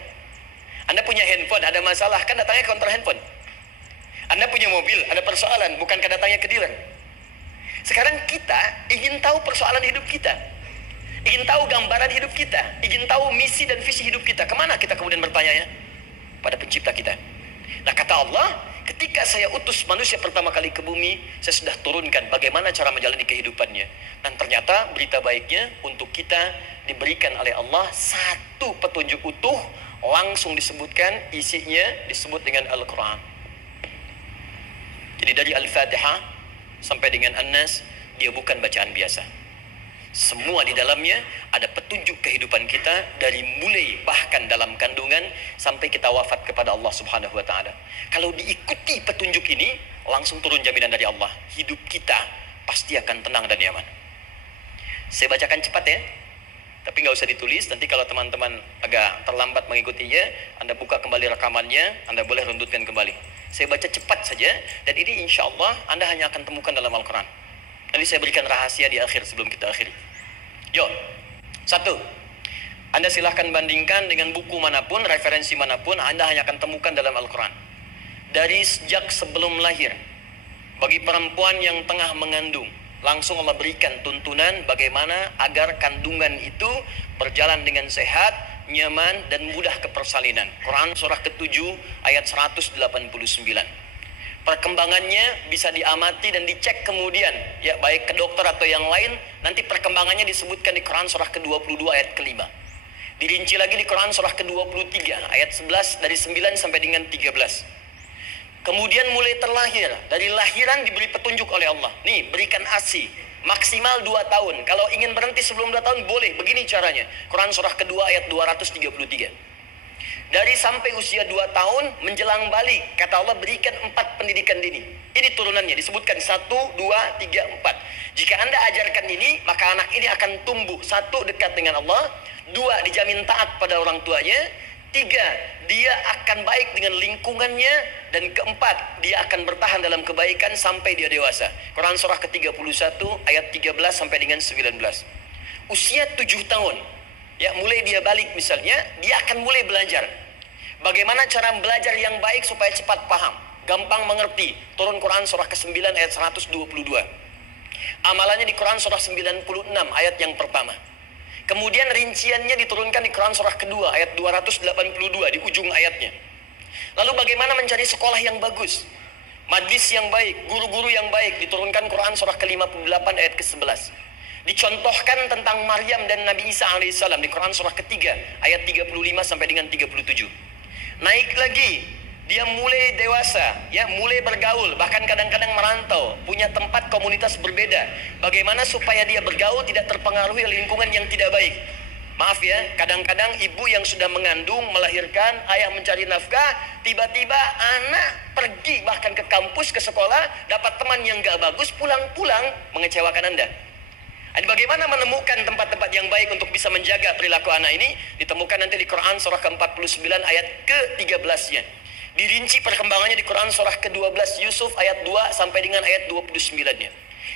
Anda punya handphone, ada masalah, kan datangnya ke counter handphone. Anda punya mobil, ada persoalan, bukankah datangnya ke dealer? Sekarang kita ingin tahu persoalan hidup kita. Ingin tahu gambaran hidup kita, ingin tahu misi dan visi hidup kita. Kemana kita kemudian bertanya? Pada pencipta kita. Nah, kata Allah, ketika saya utus manusia pertama kali ke bumi, saya sudah turunkan bagaimana cara menjalani kehidupannya. Dan ternyata berita baiknya untuk kita diberikan oleh Allah satu petunjuk utuh, langsung disebutkan, isinya disebut dengan Al-Quran. Jadi dari Al-Fatihah sampai dengan An-Nas, dia bukan bacaan biasa. Semua di dalamnya ada petunjuk kehidupan kita dari mulai bahkan dalam kandungan sampai kita wafat kepada Allah Subhanahu wa taala. Kalau diikuti petunjuk ini, langsung turun jaminan dari Allah. Hidup kita pasti akan tenang dan nyaman. Saya bacakan cepat ya. Tapi nggak usah ditulis, nanti kalau teman-teman agak terlambat mengikutinya, Anda buka kembali rekamannya, Anda boleh runtutkan kembali. Saya baca cepat saja, dan ini insya Allah Anda hanya akan temukan dalam Al-Quran. Nanti saya berikan rahasia di akhir sebelum kita akhiri. Yuk, satu, Anda silahkan bandingkan dengan buku manapun, referensi manapun, Anda hanya akan temukan dalam Al-Quran. Dari sejak sebelum lahir, bagi perempuan yang tengah mengandung, langsung Allah berikan tuntunan bagaimana agar kandungan itu berjalan dengan sehat, nyaman, dan mudah ke persalinan. Quran surah ke-7 ayat 189. Perkembangannya bisa diamati dan dicek kemudian, ya, baik ke dokter atau yang lain. Nanti perkembangannya disebutkan di Quran surah ke-22 ayat ke-5. Dirinci lagi di Quran surah ke-23 ayat 11 dari 9 sampai dengan 13. Kemudian mulai terlahir, dari lahiran diberi petunjuk oleh Allah. Nih, berikan ASI maksimal 2 tahun. Kalau ingin berhenti sebelum 2 tahun boleh, begini caranya. Quran surah ke-2 ayat 233. Dari sampai usia 2 tahun menjelang balik, kata Allah berikan 4 pendidikan dini. Ini turunannya disebutkan 1, 2, 3, 4. Jika Anda ajarkan ini, maka anak ini akan tumbuh. 1, dekat dengan Allah. 2, dijamin taat pada orang tuanya. 3, dia akan baik dengan lingkungannya. Dan 4, dia akan bertahan dalam kebaikan sampai dia dewasa. Quran surah ke-31 ayat 13 sampai dengan 19. Usia 7 tahun, ya, mulai dia balik misalnya, dia akan mulai belajar. Bagaimana cara belajar yang baik supaya cepat paham. gampang mengerti. Turun Quran surah ke-9 ayat 122. Amalannya di Quran surah 96 ayat yang pertama. Kemudian rinciannya diturunkan di Quran surah kedua ayat 282 di ujung ayatnya. Lalu bagaimana mencari sekolah yang bagus, majlis yang baik, guru-guru yang baik, diturunkan Quran surah ke-58 ayat ke-11. Dicontohkan tentang Maryam dan Nabi Isa alaihissalam di Quran surah ketiga ayat 35 sampai dengan 37. Naik lagi, dia mulai dewasa, ya, mulai bergaul, bahkan kadang-kadang merantau, punya tempat komunitas berbeda. Bagaimana supaya dia bergaul tidak terpengaruhi lingkungan yang tidak baik. Maaf ya, kadang-kadang ibu yang sudah mengandung, melahirkan, ayah mencari nafkah, tiba-tiba anak pergi bahkan ke kampus, ke sekolah, dapat teman yang gak bagus, pulang-pulang mengecewakan Anda. Bagaimana menemukan tempat-tempat yang baik untuk bisa menjaga perilaku anak ini? Ditemukan nanti di Quran surah ke-49 ayat ke-13-nya. Dirinci perkembangannya di Quran surah ke-12 Yusuf ayat 2 sampai dengan ayat 29-nya.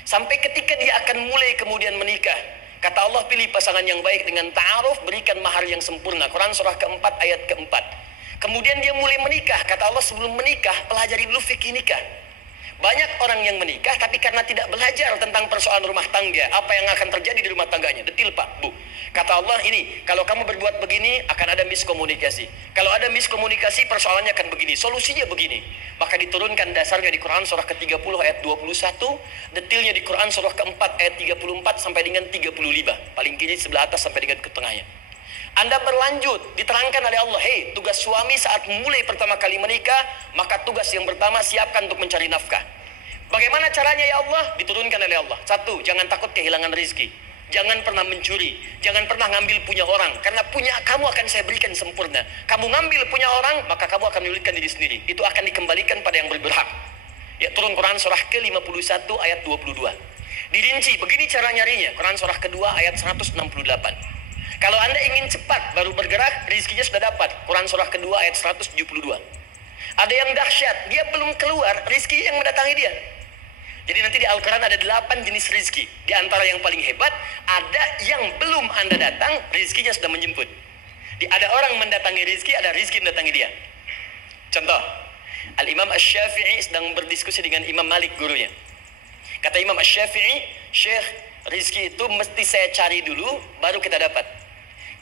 Sampai ketika dia akan mulai kemudian menikah, kata Allah, pilih pasangan yang baik dengan ta'aruf, berikan mahar yang sempurna. Quran surah ke-4 ayat ke-4. Kemudian dia mulai menikah, kata Allah, sebelum menikah pelajari dulu fikih nikah. Banyak orang yang menikah tapi karena tidak belajar tentang persoalan rumah tangga, apa yang akan terjadi di rumah tangganya. Detil Pak, Bu. Kata Allah ini, kalau kamu berbuat begini akan ada miskomunikasi. Kalau ada miskomunikasi persoalannya akan begini, solusinya begini. Maka diturunkan dasarnya di Quran surah ke-30 ayat 21, detilnya di Quran surah ke-4 ayat 34 sampai dengan 35. Paling kiri sebelah atas sampai dengan ke tengahnya. Anda berlanjut, diterangkan oleh Allah, hei, tugas suami saat mulai pertama kali menikah, maka tugas yang pertama siapkan untuk mencari nafkah. Bagaimana caranya ya Allah? Diturunkan oleh Allah. Satu, jangan takut kehilangan rezeki. Jangan pernah mencuri, jangan pernah ngambil punya orang, karena punya kamu akan saya berikan sempurna. Kamu ngambil punya orang, maka kamu akan menyulitkan diri sendiri. Itu akan dikembalikan pada yang berhak. Ya, turun Quran surah ke-51 ayat 22. Dirinci, begini cara nyarinya. Quran surah kedua ayat 168. Kalau Anda ingin cepat baru bergerak, rizkinya sudah dapat. Quran surah kedua ayat 172. Ada yang dahsyat, dia belum keluar, rizki yang mendatangi dia. Jadi nanti di Al-Quran ada 8 jenis rizki. Di antara yang paling hebat, ada yang belum Anda datang, rizkinya sudah menjemput. Ada orang mendatangi rizki, ada rizki mendatangi dia. Contoh, Al-Imam Asy-Syafi'i sedang berdiskusi dengan Imam Malik, gurunya. Kata Imam Asy-Syafi'i, Syekh, rizki itu mesti saya cari dulu, baru kita dapat.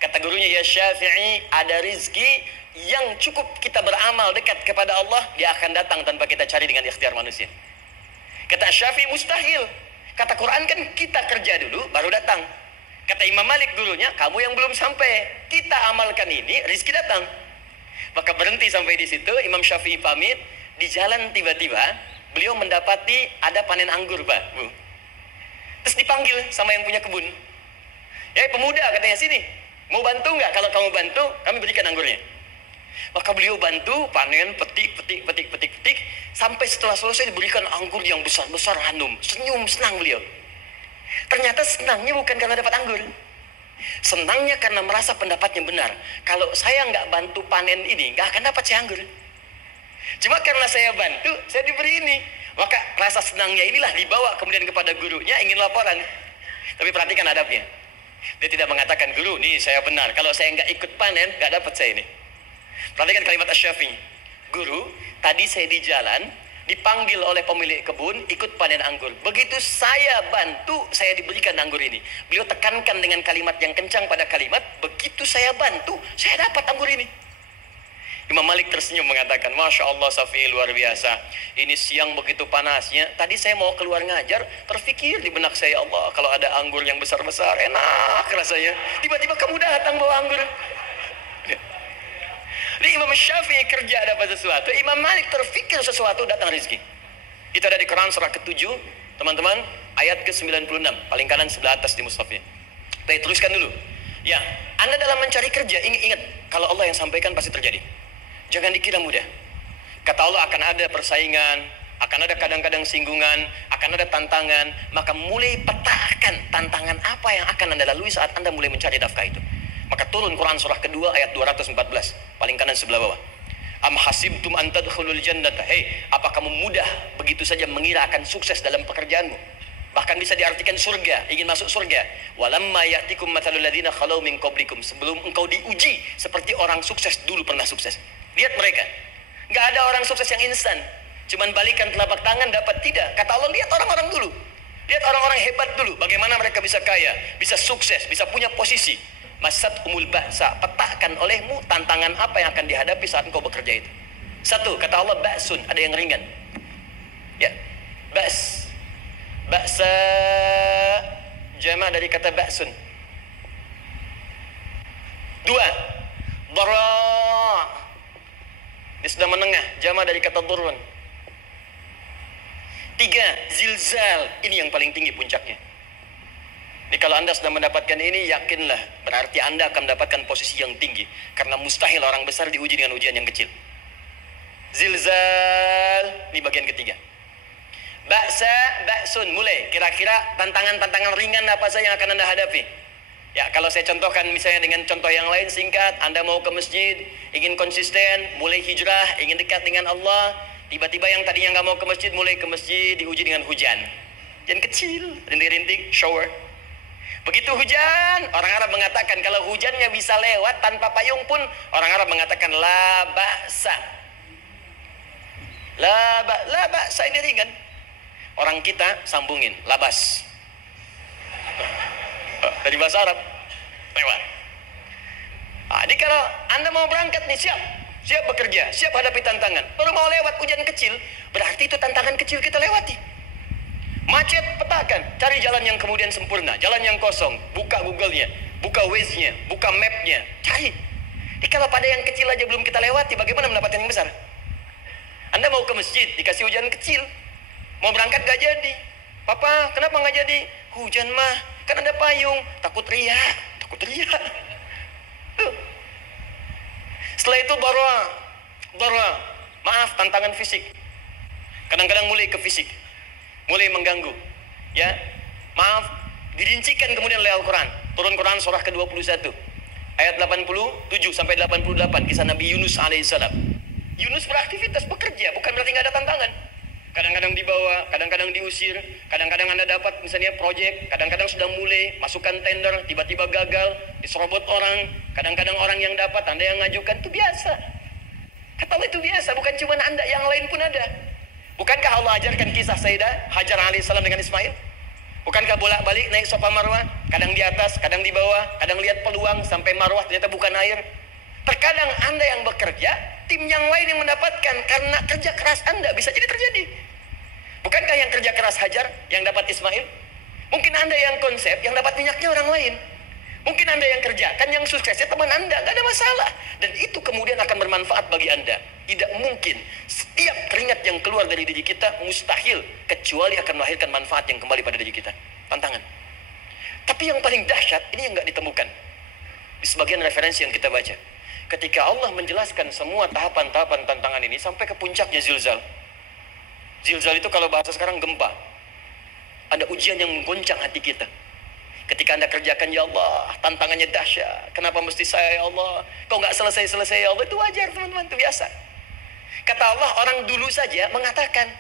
Kata gurunya, ya Syafi'i, ada rizki yang cukup kita beramal dekat kepada Allah, dia akan datang tanpa kita cari dengan ikhtiar manusia. Kata Syafi'i, mustahil. Kata Quran kan kita kerja dulu, baru datang. Kata Imam Malik gurunya, kamu yang belum sampai, kita amalkan ini, rizki datang. Maka berhenti sampai di situ, Imam Syafi'i pamit, di jalan tiba-tiba, beliau mendapati ada panen anggur, Pak, Bu. Terus dipanggil sama yang punya kebun. Ya pemuda, katanya, sini. Mau bantu nggak? Kalau kamu bantu, kami berikan anggurnya. Maka beliau bantu, panen, petik, sampai setelah selesai diberikan anggur yang besar-besar, hanum. Senyum, senang beliau. Ternyata senangnya bukan karena dapat anggur. Senangnya karena merasa pendapatnya benar. Kalau saya nggak bantu panen ini, nggak akan dapat saya anggur. Cuma karena saya bantu, saya diberi ini. Maka rasa senangnya inilah dibawa kemudian kepada gurunya, ingin laporan. Tapi perhatikan adabnya. Dia tidak mengatakan, guru, nih saya benar. Kalau saya nggak ikut panen, nggak dapat saya ini. Perhatikan kalimat Asy-Syafi'i. Guru, tadi saya di jalan, dipanggil oleh pemilik kebun, ikut panen anggur. Begitu saya bantu, saya diberikan anggur ini. Beliau tekankan dengan kalimat yang kencang pada kalimat, begitu saya bantu, saya dapat anggur ini. Imam Malik tersenyum mengatakan, Masya Allah Syafi'i, luar biasa. Ini siang begitu panasnya. Tadi saya mau keluar ngajar, terfikir di benak saya, Allah, kalau ada anggur yang besar-besar, enak rasanya. Tiba-tiba kamu datang bawa anggur. Jadi Imam Syafi'i kerja dapat sesuatu, Imam Malik terfikir sesuatu, datang rezeki. Itu ada di Quran surah ke-7, teman-teman, ayat ke-96, paling kanan sebelah atas di mushafnya. Kita teruskan dulu. Ya, Anda dalam mencari kerja, ingat, kalau Allah yang sampaikan pasti terjadi. Jangan dikira mudah. Kata Allah akan ada persaingan, akan ada kadang-kadang singgungan, akan ada tantangan. Maka mulai petakan tantangan apa yang akan Anda lalui saat Anda mulai mencari nafkah itu. Maka turun Quran surah kedua ayat 214, paling kanan sebelah bawah. Am hasibtum an tadkhulul jannata. Hei, apa kamu mudah begitu saja mengira akan sukses dalam pekerjaanmu? Bahkan bisa diartikan surga, ingin masuk surga. Walamma ya'tikum mathalul ladzina khalau min qablikum. Sebelum engkau diuji seperti orang sukses dulu pernah sukses. Lihat mereka. Nggak ada orang sukses yang instan. Cuman balikan telapak tangan dapat, tidak. Kata Allah, lihat orang-orang dulu. Lihat orang-orang hebat dulu. Bagaimana mereka bisa kaya, bisa sukses, bisa punya posisi. Masat umul ba'sa, petakan olehmu tantangan apa yang akan dihadapi saat engkau bekerja itu. Satu, kata Allah, ba'sun, ada yang ringan. Ya, ba's. Ba'sa jama' dari kata ba'sun. Dua, dara. Dia sudah menengah, jama' dari kata durun. Tiga, zilzal. Ini yang paling tinggi puncaknya. Jadi kalau Anda sudah mendapatkan ini, yakinlah, berarti Anda akan mendapatkan posisi yang tinggi. Karena mustahil orang besar diuji dengan ujian yang kecil. Zilzal, ini bagian ketiga. Ba'sa, ba'sun, mulai. Kira-kira tantangan-tantangan ringan apa saja yang akan Anda hadapi? Ya, kalau saya contohkan misalnya dengan contoh yang lain singkat, Anda mau ke masjid, ingin konsisten, mulai hijrah, ingin dekat dengan Allah. Tiba-tiba yang tadinya nggak mau ke masjid, mulai ke masjid, diuji dengan hujan. Hujan kecil, rintik-rintik, shower. Begitu hujan, orang Arab mengatakan kalau hujannya bisa lewat tanpa payung pun, orang Arab mengatakan la ba'sa. La ba'sa, ini ringan. Orang kita sambungin, labas. Dari bahasa Arab, lewat. Jadi kalau Anda mau berangkat nih, siap bekerja, siap hadapi tantangan. Baru mau lewat hujan kecil, berarti itu tantangan kecil kita lewati. Macet, petakan, cari jalan yang kemudian sempurna, jalan yang kosong, buka Google-nya, buka Waze-nya, buka map-nya, cari. Jadi kalau pada yang kecil aja belum kita lewati, bagaimana mendapatkan yang besar? Anda mau ke masjid, dikasih hujan kecil, mau berangkat gak jadi. Papa, kenapa gak jadi? Hujan mah, kan ada payung, takut riak. Setelah itu dara, maaf, tantangan fisik. Kadang-kadang mulai ke fisik, mulai mengganggu. Ya, maaf, dirincikan kemudian oleh Al-Quran. Turun Quran surah ke-21 ayat 87 sampai 88, kisah Nabi Yunus alaihissalam. Yunus beraktivitas, bekerja, bukan berarti nggak ada tantangan. Kadang-kadang dibawa, kadang-kadang diusir, kadang-kadang Anda dapat misalnya proyek, kadang-kadang sudah mulai masukkan tender, tiba-tiba gagal, diserobot orang, kadang-kadang orang yang dapat, Anda yang ngajukan, itu biasa. Kata Allah, itu biasa, bukan cuma Anda, yang lain pun ada. Bukankah Allah ajarkan kisah Sayyidah Hajar alaihissalam dengan Ismail? Bukankah bolak-balik naik Safa Marwah, kadang di atas, kadang di bawah, kadang lihat peluang sampai Marwah ternyata bukan air. Terkadang Anda yang bekerja, tim yang lain yang mendapatkan karena kerja keras Anda, bisa jadi terjadi. Bukankah yang kerja keras Hajar yang dapat Ismail? Mungkin Anda yang konsep, yang dapat minyaknya orang lain. Mungkin Anda yang kerjakan, yang suksesnya teman Anda, nggak ada masalah. Dan itu kemudian akan bermanfaat bagi Anda. Tidak mungkin setiap keringat yang keluar dari diri kita mustahil, kecuali akan melahirkan manfaat yang kembali pada diri kita. Tantangan. Tapi yang paling dahsyat, ini yang nggak ditemukan di sebagian referensi yang kita baca. Ketika Allah menjelaskan semua tahapan-tahapan tantangan ini sampai ke puncaknya zilzal. Zilzal itu kalau bahasa sekarang gempa. Ada ujian yang menggoncang hati kita. Ketika Anda kerjakan, ya Allah, tantangannya dahsyat. Kenapa mesti saya, ya Allah? Kok nggak selesai-selesai, ya Allah? Itu wajar, teman-teman, itu biasa. Kata Allah, orang dulu saja mengatakan,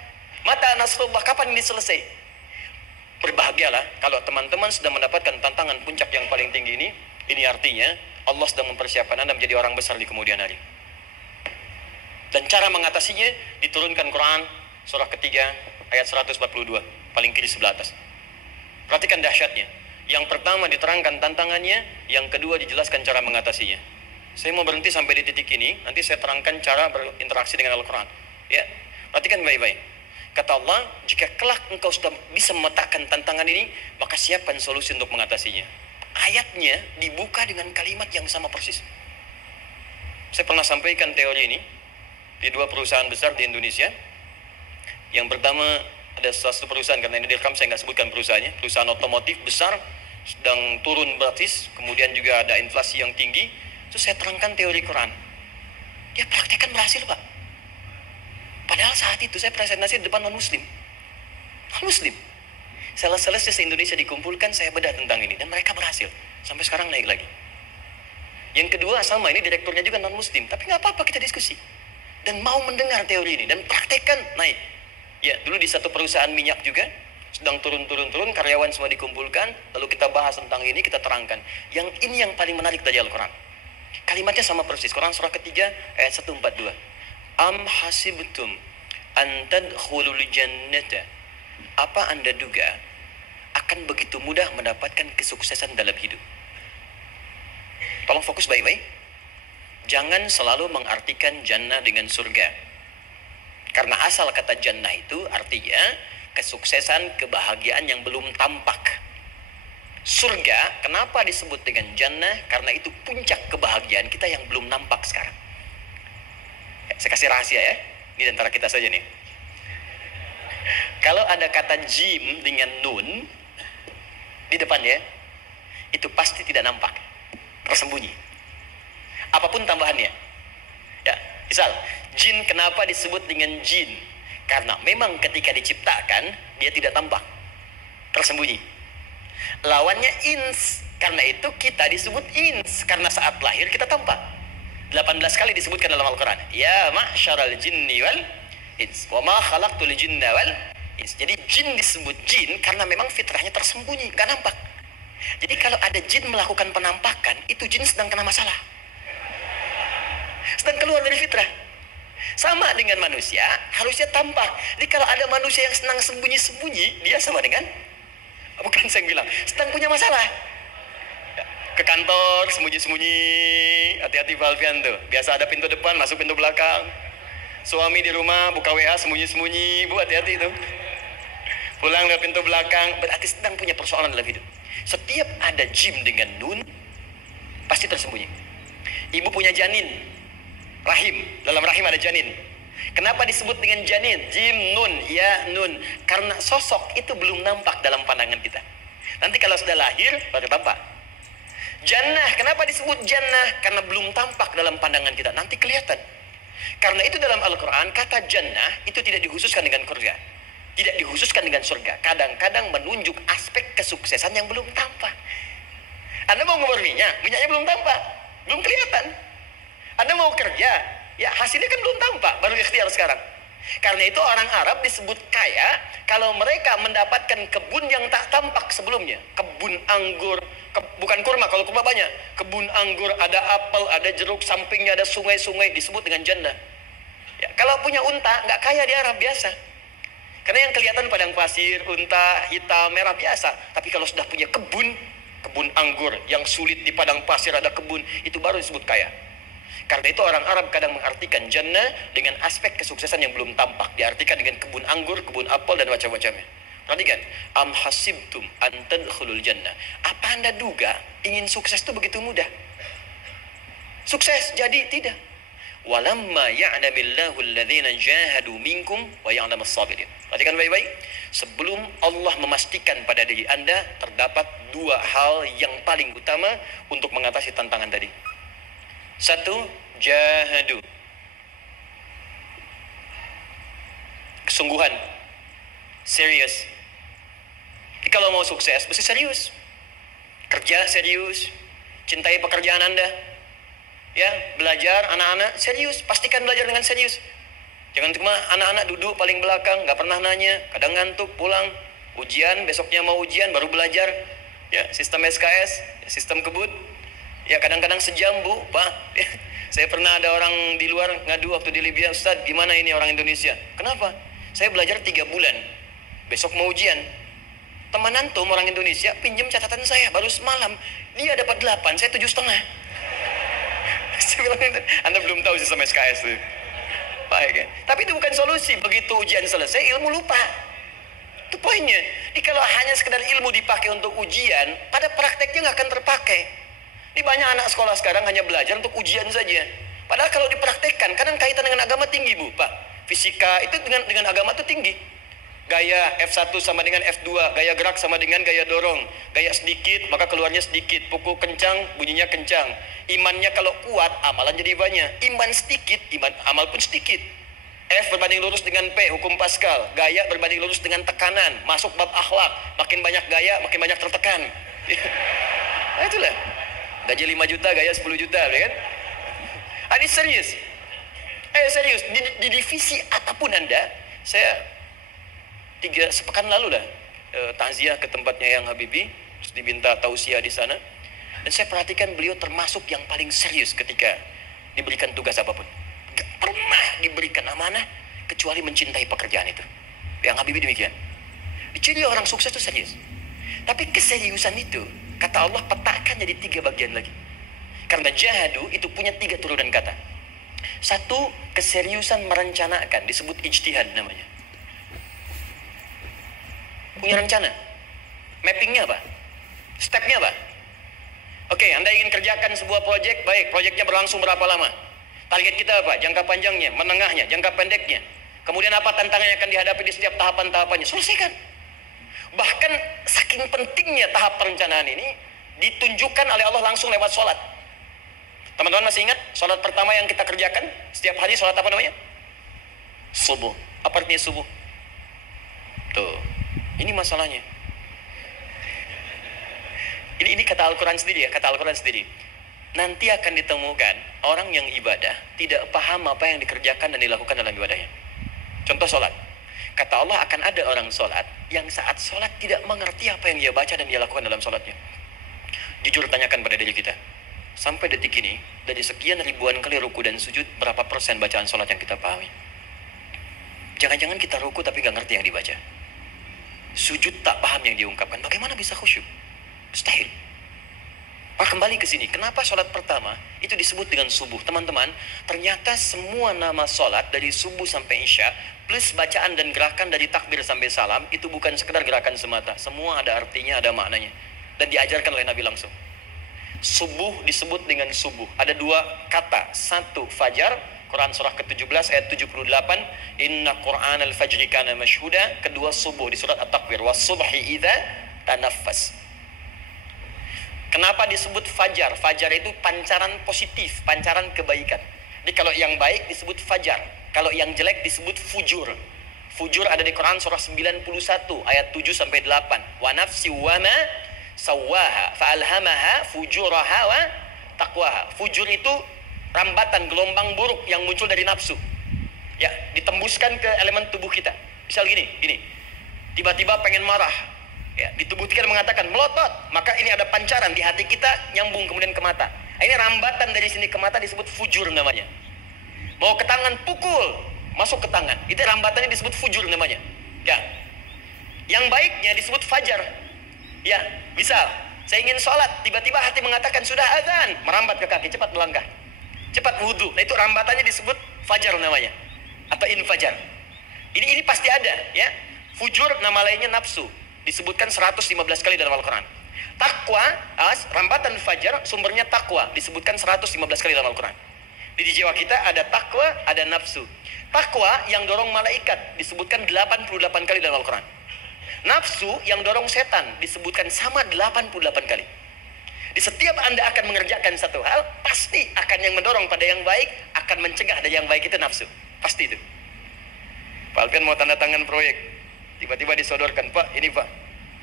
mata nasrullah, kapan ini selesai? Berbahagialah kalau teman-teman sudah mendapatkan tantangan puncak yang paling tinggi ini. Ini artinya Allah sedang mempersiapkan Anda menjadi orang besar di kemudian hari. Dan cara mengatasinya diturunkan Quran surah ketiga ayat 142, paling kiri sebelah atas. Perhatikan dahsyatnya. Yang pertama diterangkan tantangannya, yang kedua dijelaskan cara mengatasinya. Saya mau berhenti sampai di titik ini, nanti saya terangkan cara berinteraksi dengan Al-Quran. Ya, perhatikan baik-baik. Kata Allah, jika kelak engkau sudah bisa memetakan tantangan ini, maka siapkan solusi untuk mengatasinya. Ayatnya dibuka dengan kalimat yang sama persis. Saya pernah sampaikan teori ini di dua perusahaan besar di Indonesia. Yang pertama, ada satu perusahaan, karena ini direkam saya nggak sebutkan perusahaannya, perusahaan otomotif besar, sedang turun gratis, kemudian juga ada inflasi yang tinggi. Terus saya terangkan teori Quran. Dia praktekkan berhasil, Pak. Padahal saat itu saya presentasi di depan non-muslim. Non-muslim. Sales-sales se-Indonesia dikumpulkan, saya bedah tentang ini. Dan mereka berhasil. Sampai sekarang naik lagi. Yang kedua, sama, ini direkturnya juga non-muslim. Tapi nggak apa-apa, kita diskusi. Dan mau mendengar teori ini. Dan praktekkan, naik. Ya, dulu di satu perusahaan minyak juga. Sedang turun, karyawan semua dikumpulkan. Lalu kita bahas tentang ini, kita terangkan. Yang ini yang paling menarik dari Al-Quran. Kalimatnya sama persis. Quran surah ketiga ayat 142. Am hasibtum an tadkhulul jannata. Apa Anda duga akan begitu mudah mendapatkan kesuksesan dalam hidup? Tolong fokus baik-baik. Jangan selalu mengartikan jannah dengan surga. Karena asal kata jannah itu artinya kesuksesan, kebahagiaan yang belum tampak. Surga, kenapa disebut dengan jannah? Karena itu puncak kebahagiaan kita yang belum nampak sekarang. Ya, saya kasih rahasia ya. Ini antara kita saja nih. Kalau ada kata jim dengan nun di depannya, itu pasti tidak nampak, tersembunyi. Apapun tambahannya. Ya, misal, jin kenapa disebut dengan jin? Karena memang ketika diciptakan, dia tidak tampak, tersembunyi. Lawannya ins, karena itu kita disebut ins, karena saat lahir kita tampak. 18 kali disebutkan dalam Al-Quran. Ya ma'syaral jinni wal ins, wa ma khalaqtul jinna wal ins. Jadi jin disebut jin karena memang fitrahnya tersembunyi, gak nampak. Jadi kalau ada jin melakukan penampakan, itu jin sedang kena masalah, sedang keluar dari fitrah. Sama dengan manusia, harusnya tampak. Jadi kalau ada manusia yang senang sembunyi-sembunyi, dia sama dengan, bukan saya bilang, sedang punya masalah. Ke kantor sembunyi-sembunyi, hati-hati Pak Alfian tuh. Biasa ada pintu depan, masuk pintu belakang. Suami di rumah buka WA sembunyi-sembunyi, Bu hati-hati tuh. Pulang dari pintu belakang, berarti sedang punya persoalan dalam hidup. Setiap ada jim dengan nun, pasti tersembunyi. Ibu punya janin, rahim, dalam rahim ada janin. Kenapa disebut dengan janin? Jim, nun, ya, nun. Karena sosok itu belum nampak dalam pandangan kita. Nanti kalau sudah lahir, baru tampak. Jannah, kenapa disebut jannah? Karena belum tampak dalam pandangan kita, nanti kelihatan. Karena itu dalam Al-Quran, kata jannah itu tidak dikhususkan dengan surga. Tidak dikhususkan dengan surga. Kadang-kadang menunjuk aspek kesuksesan yang belum tampak. Anda mau ngumur minyak, minyaknya belum tampak, belum kelihatan. Anda mau kerja, ya hasilnya kan belum tampak, baru ikhtiar sekarang. Karena itu orang Arab disebut kaya kalau mereka mendapatkan kebun yang tak tampak sebelumnya. Kebun anggur, bukan kurma, kalau kurma banyak. Kebun anggur, ada apel, ada jeruk, sampingnya ada sungai-sungai, disebut dengan jannah. Ya, kalau punya unta, nggak kaya di Arab, biasa. Karena yang kelihatan padang pasir, unta, hitam, merah, biasa. Tapi kalau sudah punya kebun anggur yang sulit di padang pasir ada kebun, itu baru disebut kaya. Karena itu orang Arab kadang mengartikan jannah dengan aspek kesuksesan yang belum tampak. Diartikan dengan kebun anggur, kebun apel, dan macam-macamnya. Perhatikan, am hasibtum an tadkhulul jannah. Apa Anda duga ingin sukses itu begitu mudah? Sukses jadi tidak. Walamma ya'lamillahu alladhina jahadu minkum wa ya'lamas sabirin. Perhatikan baik-baik. Sebelum Allah memastikan pada diri Anda terdapat dua hal yang paling utama untuk mengatasi tantangan tadi. Satu, jahadu, kesungguhan, serius. Jadi kalau mau sukses, mesti serius. Kerja serius, cintai pekerjaan Anda. Ya, belajar anak-anak serius, pastikan belajar dengan serius. Jangan cuma anak-anak duduk paling belakang, nggak pernah nanya, kadang ngantuk, pulang, ujian, besoknya mau ujian, baru belajar. Ya, sistem SKS, sistem kebut. Ya kadang-kadang sejam, Bu, Pak. Saya pernah ada orang di luar ngadu waktu di Libya, Ustaz, gimana ini orang Indonesia? Kenapa? Saya belajar 3 bulan. Besok mau ujian. Teman antum orang Indonesia pinjam catatan saya baru semalam. Dia dapat 8, saya 7,5. Saya bilang, Anda belum tahu sistem SKS itu. Baik ya. Tapi itu bukan solusi. Begitu ujian selesai, ilmu lupa. Itu poinnya. Jadi kalau hanya sekedar ilmu dipakai untuk ujian, pada prakteknya nggak akan terpakai. Ini banyak anak sekolah sekarang hanya belajar untuk ujian saja. Padahal kalau dipraktekkan, kadang kaitan dengan agama tinggi, Bu, Pak. Fisika itu dengan agama itu tinggi. Gaya F1 sama dengan F2, gaya gerak sama dengan gaya dorong. Gaya sedikit, maka keluarnya sedikit. Pukul kencang, bunyinya kencang. Imannya kalau kuat, amalan jadi banyak. Iman sedikit, amal pun sedikit. F berbanding lurus dengan P, hukum Pascal. Gaya berbanding lurus dengan tekanan. Masuk bab akhlak. Makin banyak gaya, makin banyak tertekan. Nah itulah. Gaji 5 juta, gaya 10 juta, kan? Ini serius. Serius. Di divisi apapun Anda, saya 3 sepekan lalu lah takziah ke tempatnya yang Habibie, terus diminta tausiah di sana. Dan saya perhatikan beliau termasuk yang paling serius ketika diberikan tugas apapun. Gak pernah diberikan amanah kecuali mencintai pekerjaan itu. Yang Habibie demikian. Jadi orang sukses itu serius. Tapi keseriusan itu, kata Allah petakan jadi 3 bagian lagi. Karena jahadu itu punya 3 turunan kata. 1, keseriusan merencanakan, disebut ijtihad namanya. Punya rencana. Mappingnya apa? Stepnya apa? Oke, Anda ingin kerjakan sebuah proyek, baik, proyeknya berlangsung berapa lama? Target kita apa? Jangka panjangnya, menengahnya, jangka pendeknya. Kemudian apa tantangan yang akan dihadapi di setiap tahapan-tahapannya? Selesaikan. Bahkan saking pentingnya tahap perencanaan ini ditunjukkan oleh Allah langsung lewat sholat. Teman-teman masih ingat sholat pertama yang kita kerjakan setiap hari, sholat apa namanya? Subuh. Apa artinya subuh? Tuh, ini masalahnya. Ini kata Al-Quran sendiri ya, kata Al-Quran sendiri. Nanti akan ditemukan orang yang ibadah tidak paham apa yang dikerjakan dan dilakukan dalam ibadahnya. Contoh sholat. Kata Allah akan ada orang sholat yang saat sholat tidak mengerti apa yang dia baca dan dia lakukan dalam sholatnya. Jujur tanyakan pada diri kita. Sampai detik ini, dari sekian ribuan kali ruku dan sujud, berapa persen bacaan sholat yang kita pahami? Jangan-jangan kita ruku tapi gak ngerti yang dibaca. Sujud tak paham yang diungkapkan. Bagaimana bisa khusyuk? Mustahil. Maka kembali ke sini. Kenapa sholat pertama itu disebut dengan subuh? Teman-teman, ternyata semua nama sholat dari subuh sampai isya plus bacaan dan gerakan dari takbir sampai salam itu bukan sekedar gerakan semata. Semua ada artinya, ada maknanya. Dan diajarkan oleh Nabi langsung. Subuh disebut dengan subuh. Ada 2 kata. 1, fajar. Quran surah ke-17 ayat 78. Inna Qur'an al-fajri kana mashhuda. Kedua, subuh di surat At-Takwir. Was-subhi idza tanaffas. Kenapa disebut fajar? Fajar itu pancaran positif, pancaran kebaikan. Jadi kalau yang baik disebut fajar. Kalau yang jelek disebut fujur. Fujur ada di Quran surah 91 ayat 7 sampai 8. Wa nafsi wa ma sawwaha fa'alhamaha fujuraha wa taqwaha. Fujur itu rambatan gelombang buruk yang muncul dari nafsu. Ya, ditembuskan ke elemen tubuh kita. Misal gini. Tiba-tiba pengen marah. Ya, di tubuh kita mengatakan melotot, maka ini ada pancaran di hati kita nyambung kemudian ke mata. Ini rambatan dari sini ke mata disebut fujur namanya. Mau ke tangan pukul, masuk ke tangan. Itu rambatannya disebut fujur namanya. Ya. Yang baiknya disebut fajar. Ya, misal saya ingin sholat, tiba-tiba hati mengatakan sudah azan, merambat ke kaki, cepat melangkah, cepat wudhu. Nah itu rambatannya disebut fajar namanya, atau infajar. Ini pasti ada, ya. Fujur nama lainnya nafsu. Disebutkan 115 kali dalam Al-Quran. Takwa, rambatan fajar, sumbernya takwa. Disebutkan 115 kali dalam Al-Quran. Di jiwa kita ada takwa, ada nafsu. Takwa yang dorong malaikat disebutkan 88 kali dalam Al-Quran. Nafsu yang dorong setan disebutkan sama 88 kali. Di setiap Anda akan mengerjakan satu hal, pasti akan yang mendorong pada yang baik, akan mencegah dari yang baik itu nafsu. Pasti itu. Pak Alpian mau tanda tangan proyek. Tiba-tiba disodorkan, Pak, ini Pak,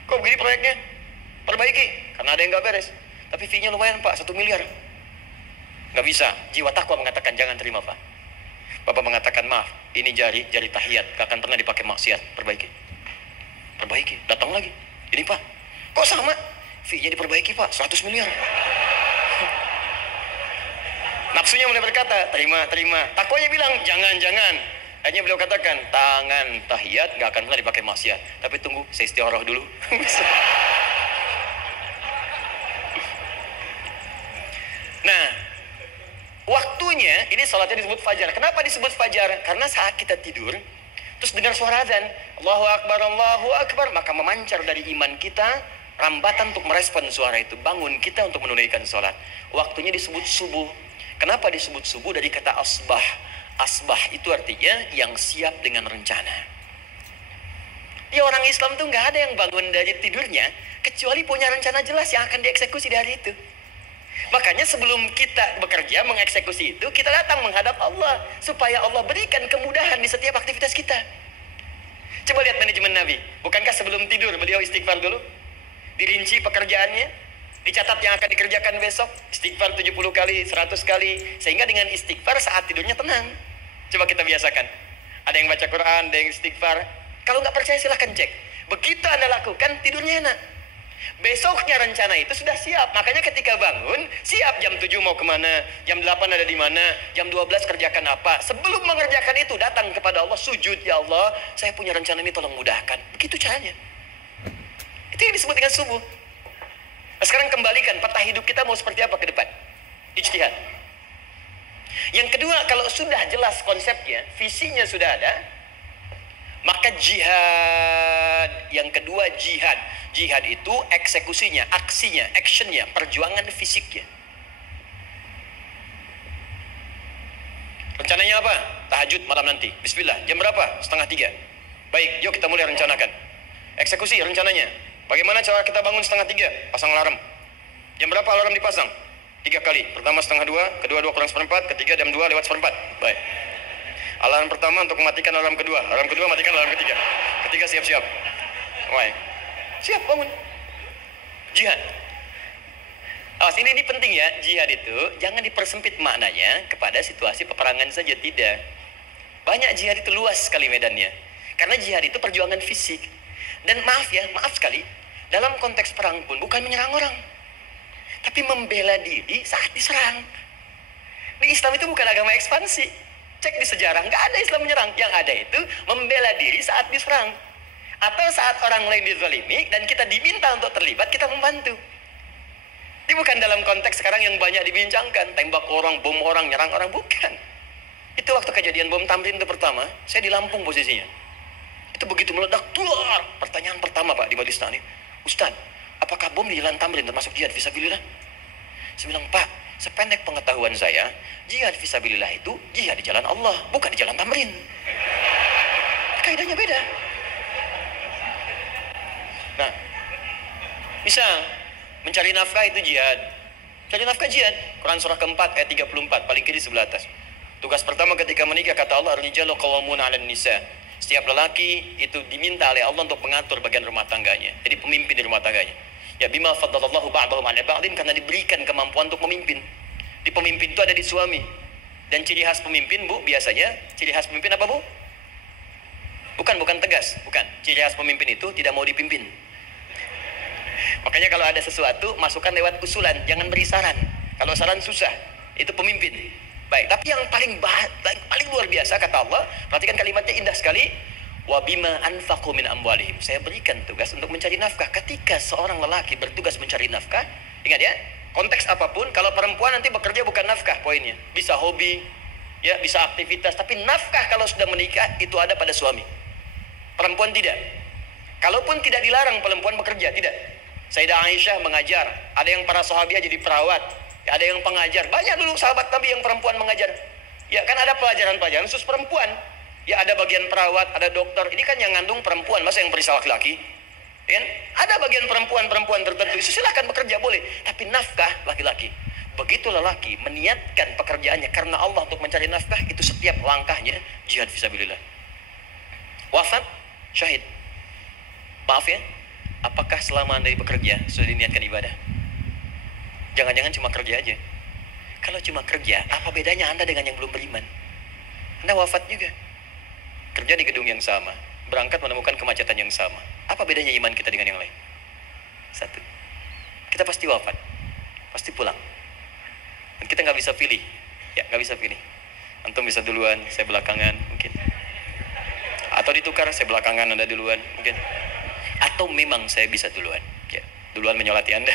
kok begini proyeknya? Perbaiki, karena ada yang gak beres. Tapi fee-nya lumayan Pak, 1 miliar. Gak bisa, jiwa takwa mengatakan jangan terima Pak. Bapak mengatakan maaf, ini jari tahiyat, gak akan pernah dipakai maksiat, perbaiki. Datang lagi, ini Pak, kok sama? Fee-nya diperbaiki Pak, 100 miliar. Nafsunya mulai berkata, terima. Takwanya bilang, jangan. Hanya beliau katakan, tangan tahiyat gak akan pernah dipakai maksiat. Tapi tunggu, saya istiqoroh dulu. Nah, waktunya, ini salatnya disebut fajar. Kenapa disebut fajar? Karena saat kita tidur, terus dengar suara azan, Allahu Akbar, maka memancar dari iman kita, rambatan untuk merespon suara itu. Bangun kita untuk menunaikan salat. Waktunya disebut subuh. Kenapa disebut subuh? Dari kata asbah. Asbah itu artinya yang siap dengan rencana. Ya, orang Islam tuh nggak ada yang bangun dari tidurnya kecuali punya rencana jelas yang akan dieksekusi di hari itu. Makanya sebelum kita bekerja mengeksekusi itu, kita datang menghadap Allah supaya Allah berikan kemudahan di setiap aktivitas kita. Coba lihat manajemen Nabi. Bukankah sebelum tidur beliau istighfar dulu? Dirinci pekerjaannya, dicatat yang akan dikerjakan besok, istighfar 70 kali, 100 kali, sehingga dengan istighfar saat tidurnya tenang. Coba kita biasakan. Ada yang baca Quran, ada yang istighfar. Kalau nggak percaya silahkan cek. Begitu Anda lakukan, tidurnya enak. Besoknya rencana itu sudah siap. Makanya ketika bangun, siap jam 7 mau kemana, jam 8 ada di mana, jam 12 kerjakan apa. Sebelum mengerjakan itu, datang kepada Allah, sujud, ya Allah, saya punya rencana ini tolong mudahkan. Begitu caranya. Itu yang disebut dengan subuh. Nah, sekarang kembalikan, peta hidup kita mau seperti apa ke depan. Ijtihad. Yang kedua, kalau sudah jelas konsepnya, visinya sudah ada, maka jihad. Yang kedua jihad. Jihad itu eksekusinya, aksinya, actionnya, perjuangan fisiknya. Rencananya apa? Tahajud malam nanti. Bismillah. Jam berapa? 2:30. Baik, yuk kita mulai rencanakan. Eksekusi rencananya. Bagaimana cara kita bangun 2:30? Pasang alarm. Jam berapa alarm dipasang? 3 kali. Pertama 1:30, kedua 2 kurang 1/4, ketiga jam 2 lewat 1/4. Baik. Alarm pertama untuk mematikan alarm kedua. Alarm kedua matikan alarm ketiga. Ketiga siap-siap. Baik. Siap bangun. Jihad. Ini penting ya. Jihad itu jangan dipersempit maknanya kepada situasi peperangan saja. Tidak. Banyak jihad itu luas sekali medannya. Karena jihad itu perjuangan fisik. Dan maaf sekali. Dalam konteks perang pun bukan menyerang orang. Tapi membela diri saat diserang. Di Islam itu bukan agama ekspansi. Cek di sejarah, nggak ada Islam menyerang. Yang ada itu membela diri saat diserang. Atau saat orang lain dizalimi dan kita diminta untuk terlibat, kita membantu. Ini bukan dalam konteks sekarang yang banyak dibincangkan. Tembak orang, bom orang, nyerang orang. Bukan. Itu waktu kejadian bom Tamrin itu pertama, saya di Lampung posisinya. Itu begitu meledak, keluar. Pertanyaan pertama Pak di Majelis Taklim, Ustaz, apakah bom di Jalan Tamrin termasuk jihad fisabilillah? Saya bilang, Pak, sependek pengetahuan saya, jihad fisabilillah itu jihad di jalan Allah, bukan di Jalan Tamrin. Kaidahnya beda. Nah, misal mencari nafkah itu jihad. Cari nafkah jihad. Quran surah keempat ayat 34, paling kiri sebelah atas. Tugas pertama ketika menikah, kata Allah, ar-rijalu qawwamuna 'alan nisa. Setiap lelaki itu diminta oleh Allah untuk mengatur bagian rumah tangganya. Jadi pemimpin di rumah tangganya. Ya bima faddalallahu ba'dahum 'ala ba'din, karena diberikan kemampuan untuk memimpin. Di pemimpin itu ada di suami. Dan ciri khas pemimpin, Bu, biasanya ciri khas pemimpin apa, Bu? Bukan tegas, bukan. Ciri khas pemimpin itu tidak mau dipimpin. Makanya kalau ada sesuatu, masukkan lewat usulan, jangan beri saran. Kalau saran susah, itu pemimpin. Baik, tapi yang paling luar biasa kata Allah, perhatikan kalimatnya indah sekali. Wa bima anfaqu min amwalihim. Saya berikan tugas untuk mencari nafkah. Ketika seorang lelaki bertugas mencari nafkah, ingat ya, konteks apapun, kalau perempuan nanti bekerja bukan nafkah poinnya. Bisa hobi, ya, bisa aktivitas, tapi nafkah kalau sudah menikah itu ada pada suami. Perempuan tidak. Kalaupun tidak dilarang perempuan bekerja, tidak. Sayyidah Aisyah mengajar, ada yang para sahabiah jadi perawat, ada yang pengajar. Banyak dulu sahabat Nabi yang perempuan mengajar. Ya kan ada pelajaran-pelajaran khusus perempuan. Ya ada bagian perawat, ada dokter. Ini kan yang ngandung perempuan, masa yang periksa laki-laki? Ya kan? Ada bagian perempuan tertentu. Silakan bekerja boleh, tapi nafkah laki-laki. Begitu lelaki meniatkan pekerjaannya karena Allah untuk mencari nafkah, itu setiap langkahnya jihad fisabilillah. Wafat syahid. Maaf ya, apakah selama Anda bekerja sudah diniatkan ibadah? Jangan-jangan cuma kerja aja. Kalau cuma kerja, apa bedanya Anda dengan yang belum beriman? Anda wafat juga, kerja di gedung yang sama, berangkat menemukan kemacetan yang sama. Apa bedanya iman kita dengan yang lain? Satu, kita pasti wafat, pasti pulang. Dan kita nggak bisa pilih, ya nggak bisa pilih. Antum bisa duluan, saya belakangan mungkin. Atau ditukar, saya belakangan, Anda duluan mungkin. Atau memang saya bisa duluan, ya, duluan menyolati Anda.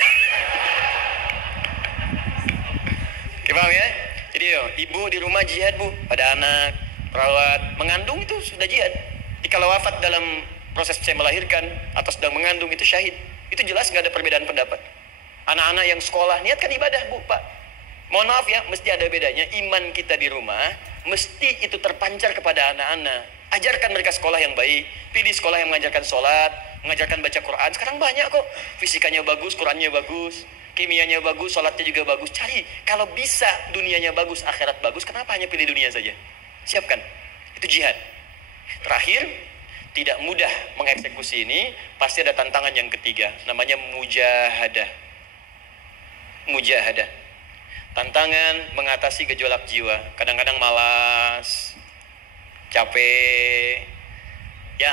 Oke, paham ya? Jadi ibu di rumah jihad, Bu, pada anak, perawat, mengandung itu sudah jihad. Jadi kalau wafat dalam proses saya melahirkan atau sedang mengandung itu syahid. Itu jelas nggak ada perbedaan pendapat. Anak-anak yang sekolah niatkan ibadah, Bu, Pak. Mohon maaf ya, mesti ada bedanya. Iman kita di rumah mesti itu terpancar kepada anak-anak. Ajarkan mereka sekolah yang baik, pilih sekolah yang mengajarkan sholat, mengajarkan baca Quran. Sekarang banyak kok, fisikanya bagus, Qurannya bagus, kimianya bagus, sholatnya juga bagus. Cari, kalau bisa dunianya bagus, akhirat bagus, kenapa hanya pilih dunia saja? Siapkan, itu jihad. Terakhir, tidak mudah mengeksekusi ini, pasti ada tantangan yang ketiga, namanya mujahadah. Mujahadah, tantangan mengatasi gejolak jiwa. Kadang-kadang malas, capek, ya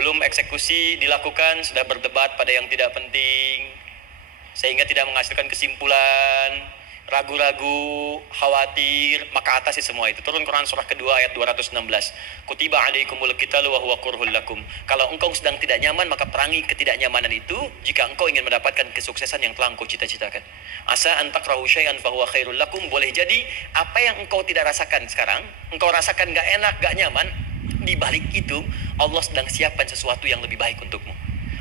belum eksekusi dilakukan, sudah berdebat pada yang tidak penting, sehingga tidak menghasilkan kesimpulan, ragu-ragu, khawatir, maka atasi semua itu. Turun Quran surah kedua ayat 216. Kutiba alaikumul qitalu wa huwa kurhul lakum. Kalau engkau sedang tidak nyaman, maka perangi ketidaknyamanan itu jika engkau ingin mendapatkan kesuksesan yang telah engkau cita-citakan. Asa an takrahu syai'an fa huwa khairul lakum. Boleh jadi apa yang engkau tidak rasakan sekarang, engkau rasakan gak enak, gak nyaman, di balik itu Allah sedang siapkan sesuatu yang lebih baik untukmu.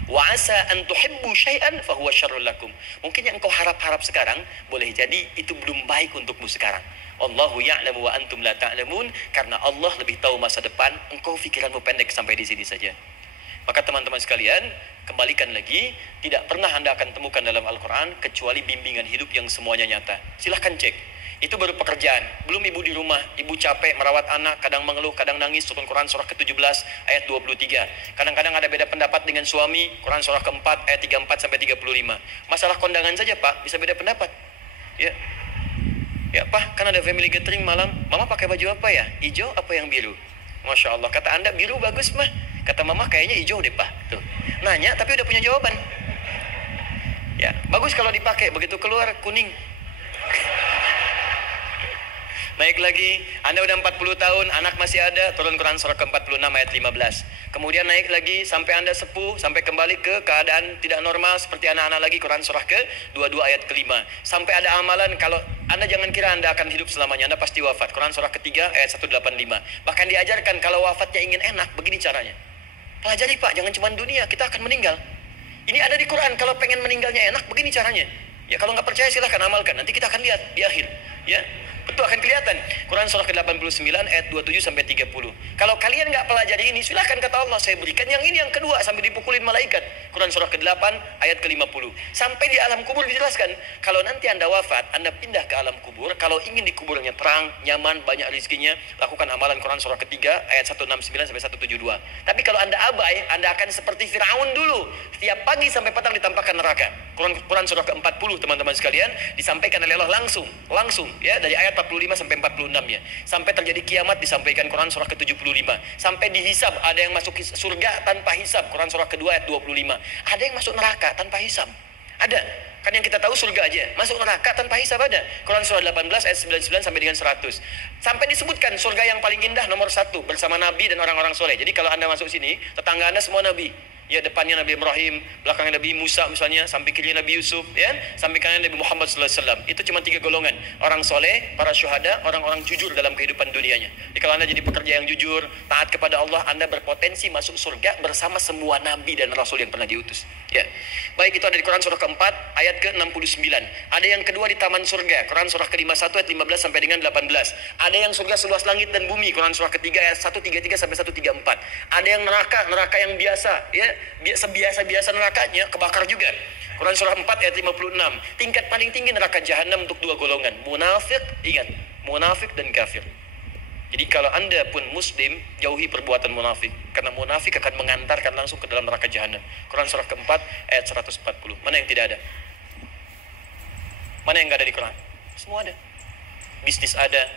Wa asa an tuhibbu syai'an fa huwa syarrul lakum. Mungkin yang engkau harap-harap sekarang boleh jadi itu belum baik untukmu sekarang. Allahu ya'lamu wa antum la ta'lamun. Karena Allah lebih tahu masa depan, engkau pikiranmu pendek sampai di sini saja. Maka teman-teman sekalian, kembalikan lagi, tidak pernah Anda akan temukan dalam Al-Quran kecuali bimbingan hidup yang semuanya nyata. Silahkan cek. Itu baru pekerjaan. Belum ibu di rumah, ibu capek merawat anak, kadang mengeluh, kadang nangis. Turun Quran surah ke-17 ayat 23. Kadang-kadang ada beda pendapat dengan suami, Quran surah ke-4 ayat 34 sampai 35. Masalah kondangan saja, Pak, bisa beda pendapat. Ya. Ya, Pak, kan ada family gathering malam. Mama pakai baju apa ya? Hijau apa yang biru? Masya Allah, kata Anda biru bagus, Mah. Kata Mama kayaknya hijau deh, Pak. Tuh. Nanya tapi udah punya jawaban. Ya, bagus kalau dipakai, begitu keluar kuning. Naik lagi, Anda udah 40 tahun, anak masih ada, turun Quran surah ke-46 ayat 15. Kemudian naik lagi sampai Anda sepuh, sampai kembali ke keadaan tidak normal seperti anak-anak lagi, Quran surah ke-22 ayat ke-5. Sampai ada amalan, kalau Anda jangan kira Anda akan hidup selamanya, Anda pasti wafat. Quran surah ke-3 ayat 185. Bahkan diajarkan kalau wafatnya ingin enak, begini caranya. Pelajari, Pak, jangan cuma dunia, kita akan meninggal. Ini ada di Quran, kalau pengen meninggalnya enak, begini caranya. Ya kalau nggak percaya silahkan amalkan, nanti kita akan lihat di akhir. Ya. Betul akan kelihatan. Quran surah ke-89 ayat 27 sampai 30. Kalau kalian nggak pelajari ini, silahkan kata Allah, saya berikan yang ini yang kedua sampai dipukulin malaikat. Quran surah ke-8 ayat ke-50. Sampai di alam kubur dijelaskan, kalau nanti Anda wafat, Anda pindah ke alam kubur, kalau ingin dikuburnya terang, nyaman, banyak rezekinya, lakukan amalan Quran surah ketiga ayat 169 sampai 172. Tapi kalau Anda abai, Anda akan seperti Firaun dulu. Setiap pagi sampai petang ditampakkan neraka. Quran surah ke-40 teman-teman sekalian disampaikan oleh Allah langsung ya dari ayat 45 sampai 46 ya. Sampai terjadi kiamat disampaikan Quran surah ke-75. Sampai dihisab, ada yang masuk surga tanpa hisab, Quran surah kedua ayat 25. Ada yang masuk neraka tanpa hisab. Ada. Kan yang kita tahu surga aja. Masuk neraka tanpa hisab ada. Quran surah 18 ayat 99 sampai dengan 100. Sampai disebutkan surga yang paling indah nomor 1 bersama Nabi dan orang-orang soleh. Jadi kalau Anda masuk sini, tetangga Anda semua Nabi. Ya, depannya Nabi Ibrahim, belakangnya Nabi Musa misalnya, samping kiri Nabi Yusuf, ya, samping kanan Nabi Muhammad SAW. Itu cuma 3 golongan. Orang soleh, para syuhada, orang-orang jujur dalam kehidupan dunianya. Jadi kalau Anda jadi pekerja yang jujur, taat kepada Allah, Anda berpotensi masuk surga bersama semua Nabi dan Rasul yang pernah diutus. Ya. Baik, itu ada di Quran surah keempat, ayat ke-69. Ada yang kedua di taman surga, Quran surah ke-51 ayat 15 sampai dengan 18. Ada yang surga seluas langit dan bumi, Quran surah ketiga ayat 133 sampai 134. Ada yang neraka yang biasa, ya, sebiasa-biasa nerakanya kebakar juga. Quran surah 4 ayat 56. Tingkat paling tinggi neraka jahanam untuk 2 golongan, munafik, ingat, munafik dan kafir. Jadi kalau Anda pun muslim, jauhi perbuatan munafik, karena munafik akan mengantarkan langsung ke dalam neraka jahanam. Quran surah keempat ayat 140. Mana yang tidak ada? Mana yang enggak ada di Quran? Semua ada. Bisnis ada,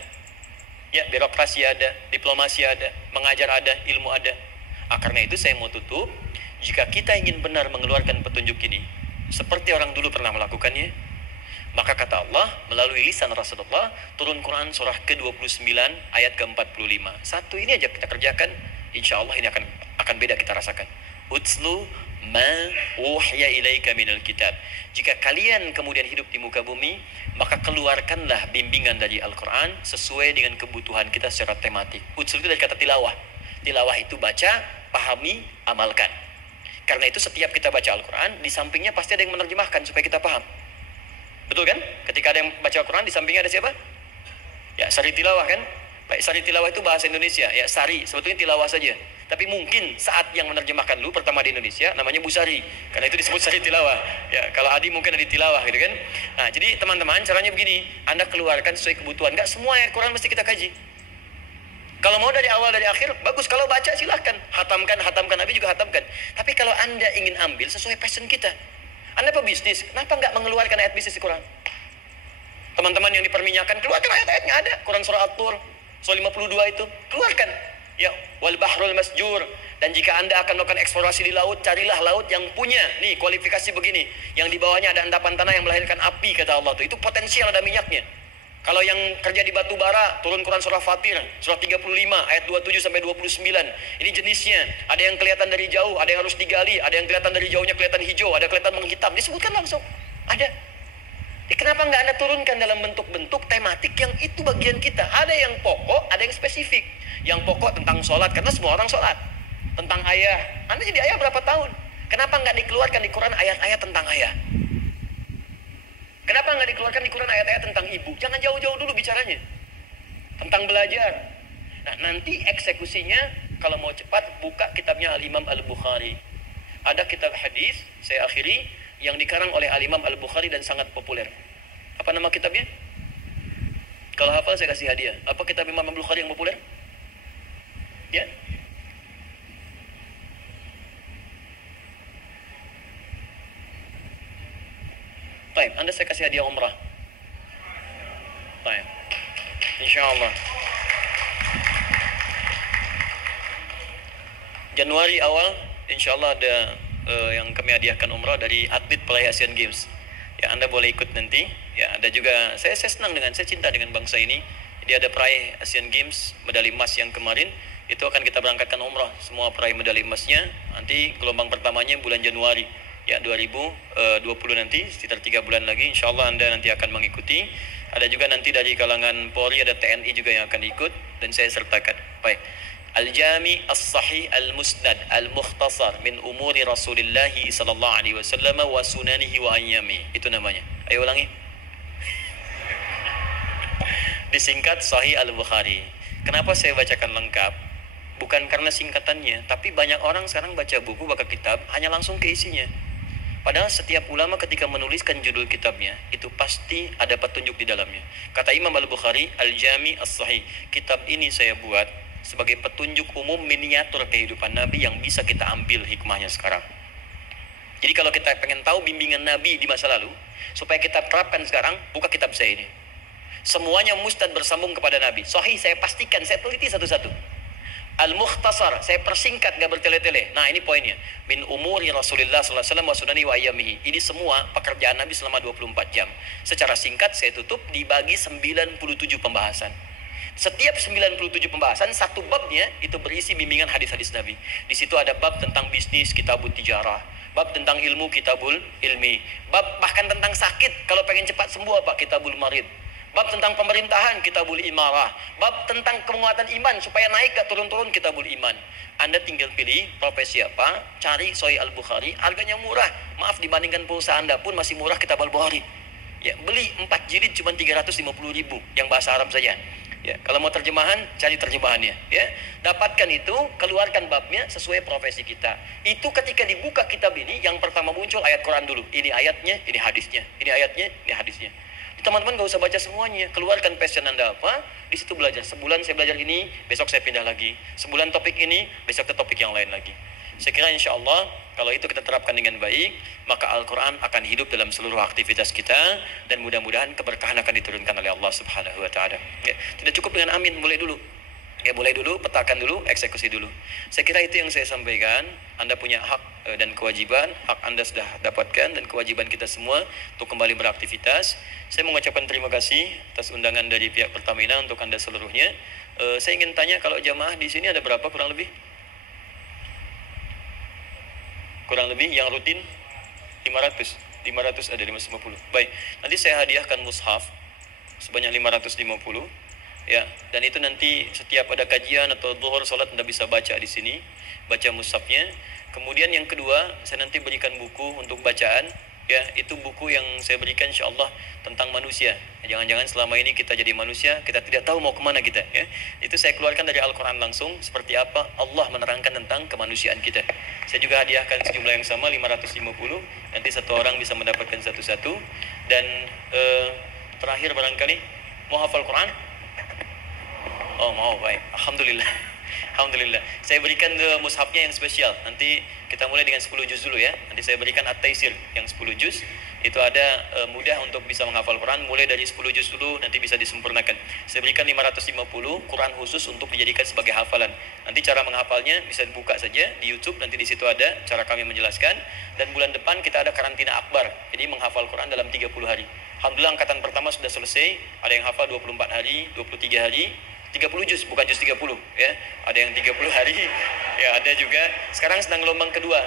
ya, birokrasi ada, diplomasi ada, mengajar ada, ilmu ada. Karena itu saya mau tutup, jika kita ingin benar mengeluarkan petunjuk ini seperti orang dulu pernah melakukannya, maka kata Allah melalui lisan Rasulullah, turun Quran surah ke-29 ayat ke-45. Satu ini aja kita kerjakan, insya Allah ini akan beda kita rasakan. Utslu ma uhya ilaika minal kitab. Jika kalian kemudian hidup di muka bumi, maka keluarkanlah bimbingan dari Al-Quran sesuai dengan kebutuhan kita secara tematik. Utslu itu dari kata tilawah. Tilawah itu baca, pahami, amalkan. Karena itu setiap kita baca Al-Quran, di sampingnya pasti ada yang menerjemahkan supaya kita paham. Betul kan? Ketika ada yang baca Al-Quran, di sampingnya ada siapa? Ya, sari tilawah kan? Baik, sari tilawah itu bahasa Indonesia. Ya, sari, sebetulnya tilawah saja. Tapi mungkin saat yang menerjemahkan dulu pertama di Indonesia, namanya Bu Sari. Karena itu disebut sari tilawah. Ya, kalau Adi mungkin ada di tilawah gitu kan? Nah, jadi teman-teman, caranya begini. Anda keluarkan sesuai kebutuhan. Nggak semua ayat Quran mesti kita kaji. Kalau mau dari awal dari akhir, bagus. Kalau baca silahkan, hatamkan, Nabi juga hatamkan. Tapi kalau Anda ingin ambil sesuai passion kita, Anda pebisnis, kenapa nggak mengeluarkan ayat bisnis di Quran? Teman-teman yang diperminyakan, keluarkan ayat-ayatnya ada. Quran surah At-Tur, surah 52 itu, keluarkan. Ya, wal bahrul masjur, Dan jika Anda akan melakukan eksplorasi di laut, carilah laut yang punya nih kualifikasi begini, yang di bawahnya ada endapan tanah yang melahirkan api, kata Allah tuh. Itu potensial ada minyaknya. Kalau yang kerja di batu bara, turun Quran surah Fatir, surah 35 ayat 27 sampai 29. Ini jenisnya. Ada yang kelihatan dari jauh, ada yang harus digali, ada yang kelihatan dari jauhnya kelihatan hijau, ada kelihatan menghitam. Disebutkan langsung. Ada. Kenapa nggak Anda turunkan dalam bentuk-bentuk tematik yang itu bagian kita? Ada yang pokok, ada yang spesifik. Yang pokok tentang sholat, karena semua orang sholat. Tentang ayah. Anda jadi ayah berapa tahun? Kenapa nggak dikeluarkan di Quran ayat-ayat tentang ayah? Kenapa nggak dikeluarkan di Quran ayat-ayat tentang ibu? Jangan jauh-jauh dulu bicaranya. Tentang belajar. Nah, nanti eksekusinya, kalau mau cepat, buka kitabnya Al-Imam Al-Bukhari. Ada kitab hadis, saya akhiri, yang dikarang oleh Al-Imam Al-Bukhari dan sangat populer. Apa nama kitabnya? Kalau hafal saya kasih hadiah. Apa kitab Imam Al-Bukhari yang populer? Ya? Baik, Anda saya kasih hadiah umrah. Baik. InsyaAllah. Januari awal, InsyaAllah ada yang kami hadiahkan umrah dari atlet peraih Asian Games. Ya, Anda boleh ikut nanti. Ya, ada juga, saya senang saya cinta dengan bangsa ini. Jadi ada peraih Asian Games, medali emas yang kemarin, itu akan kita berangkatkan umrah. Semua peraih medali emasnya, nanti gelombang pertamanya bulan Januari. Ya, 2020 nanti, sekitar 3 bulan lagi, InsyaAllah Anda nanti akan mengikuti. Ada juga nanti dari kalangan Polri, ada TNI juga yang akan ikut, dan saya sertakan. Baik. Al-Jami As-Sahih Al-Musnad Al-Mukhtasar min umuri Rasulullah sallallahu alaihi wasallam wa sunanihi wa ayyami. Itu namanya. Ayo ulangi. Disingkat Sahih Al-Bukhari. Kenapa saya bacakan lengkap? Bukan karena singkatannya, tapi banyak orang sekarang baca buku, baca kitab hanya langsung ke isinya. Padahal setiap ulama ketika menuliskan judul kitabnya, itu pasti ada petunjuk di dalamnya. Kata Imam Al-Bukhari, Al-Jami As-Sahih, kitab ini saya buat sebagai petunjuk umum miniatur kehidupan Nabi yang bisa kita ambil hikmahnya sekarang. Jadi kalau kita pengen tahu bimbingan Nabi di masa lalu, supaya kita terapkan sekarang, buka kitab saya ini. Semuanya mustad bersambung kepada Nabi. Sahih saya pastikan, saya teliti satu-satu. Al-Mukhtasar, saya persingkat, gak bertele-tele. Nah, ini poinnya. Min umuri Rasulullah sallallahu alaihi wasallam wa sunani wa ayyamihi. Ini semua pekerjaan Nabi selama 24 jam. Secara singkat saya tutup dibagi 97 pembahasan. Setiap 97 pembahasan, satu babnya itu berisi bimbingan hadis-hadis Nabi. Di situ ada bab tentang bisnis, kitabul tijarah. Bab tentang ilmu, kitabul ilmi. Bab bahkan tentang sakit, kalau pengen cepat sembuh apa? Kitabul marid. Bab tentang pemerintahan, kitabul imarah. Bab tentang penguatan iman, supaya naik gak turun-turun, kitabul iman. Anda tinggal pilih profesi apa, cari Sahih Al-Bukhari, harganya murah. Maaf, dibandingkan pulsa Anda pun masih murah kitab Al-Bukhari. Ya, beli 4 jilid cuma 350.000 yang bahasa Arab saja. Ya, kalau mau terjemahan, cari terjemahannya. Ya, dapatkan itu, keluarkan babnya sesuai profesi kita. Itu ketika dibuka kitab ini, yang pertama muncul ayat Quran dulu. Ini ayatnya, ini hadisnya. Ini ayatnya, ini hadisnya. Teman-teman gak usah baca semuanya. Keluarkan passion Anda apa, di situ belajar. Sebulan saya belajar ini, besok saya pindah lagi. Sebulan topik ini, besok ke topik yang lain lagi. Saya kira insya Allah, kalau itu kita terapkan dengan baik, maka Al-Quran akan hidup dalam seluruh aktivitas kita, dan mudah-mudahan keberkahan akan diturunkan oleh Allah Subhanahu wa Ta'ala. Ya, tidak cukup dengan amin, mulai dulu. Ya, mulai dulu, petakan dulu, eksekusi dulu. Saya kira itu yang saya sampaikan. Anda punya hak dan kewajiban. Hak Anda sudah dapatkan, dan kewajiban kita semua untuk kembali beraktivitas. Saya mengucapkan terima kasih atas undangan dari pihak Pertamina untuk Anda seluruhnya. Saya ingin tanya, kalau jamaah di sini ada berapa kurang lebih? Kurang lebih yang rutin 500 ada 550. Baik, nanti saya hadiahkan mushaf sebanyak 550. Ya, dan itu nanti setiap ada kajian atau zuhur salat Anda bisa baca di sini, baca mushafnya. Kemudian yang kedua, saya nanti berikan buku untuk bacaan. Ya, itu buku yang saya berikan insyaallah tentang manusia. Jangan-jangan selama ini kita jadi manusia, kita tidak tahu mau kemana kita. Ya, itu saya keluarkan dari Al-Quran langsung, seperti apa Allah menerangkan tentang kemanusiaan kita. Saya juga hadiahkan sejumlah yang sama, 550. Nanti satu orang bisa mendapatkan satu-satu. Dan terakhir barangkali, mau hafal Quran? Oh mau, baik, Alhamdulillah. Alhamdulillah. Saya berikan mushafnya yang spesial. Nanti kita mulai dengan 10 juz dulu ya. Nanti saya berikan At-Taisir yang 10 juz. Itu ada mudah untuk bisa menghafal Quran. Mulai dari 10 juz dulu, nanti bisa disempurnakan. Saya berikan 550 Quran khusus untuk dijadikan sebagai hafalan. Nanti cara menghafalnya bisa dibuka saja di YouTube. Nanti di situ ada cara kami menjelaskan. Dan bulan depan kita ada karantina akbar. Jadi menghafal Quran dalam 30 hari. Alhamdulillah angkatan pertama sudah selesai. Ada yang hafal 24 hari, 23 hari. 30 juz, bukan juz 30 ya. Ada yang 30 hari. Ya, ada juga. Sekarang sedang gelombang kedua.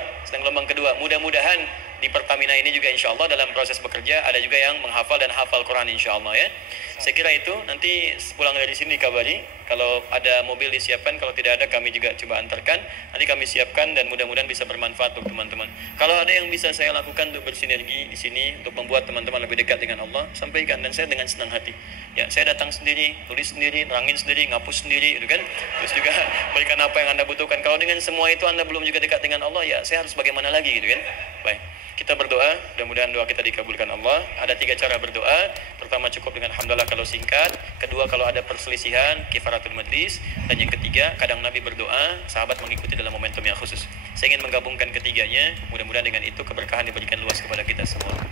Mudah-mudahan di Pertamina ini juga insya Allah dalam proses bekerja ada juga yang menghafal dan hafal Quran insya Allah ya. Saya kira itu, nanti pulang dari sini dikabari. Kalau ada mobil disiapkan, kalau tidak ada kami juga coba antarkan. Nanti kami siapkan dan mudah-mudahan bisa bermanfaat untuk teman-teman. Kalau ada yang bisa saya lakukan untuk bersinergi di sini untuk membuat teman-teman lebih dekat dengan Allah, sampaikan, dan saya dengan senang hati. Ya, saya datang sendiri, tulis sendiri, terangin sendiri, ngapus sendiri, gitu kan. Terus juga berikan apa yang Anda butuhkan. Kalau dengan semua itu Anda belum juga dekat dengan Allah, ya saya harus bagaimana lagi, gitu kan. Baik. Kita berdoa, mudah-mudahan doa kita dikabulkan Allah. Ada 3 cara berdoa. Pertama, cukup dengan hamdalah kalau singkat. Kedua, kalau ada perselisihan, kifaratul majlis. Dan yang ketiga, kadang Nabi berdoa, sahabat mengikuti dalam momentum yang khusus. Saya ingin menggabungkan ketiganya. Mudah-mudahan dengan itu keberkahan diberikan luas kepada kita semua.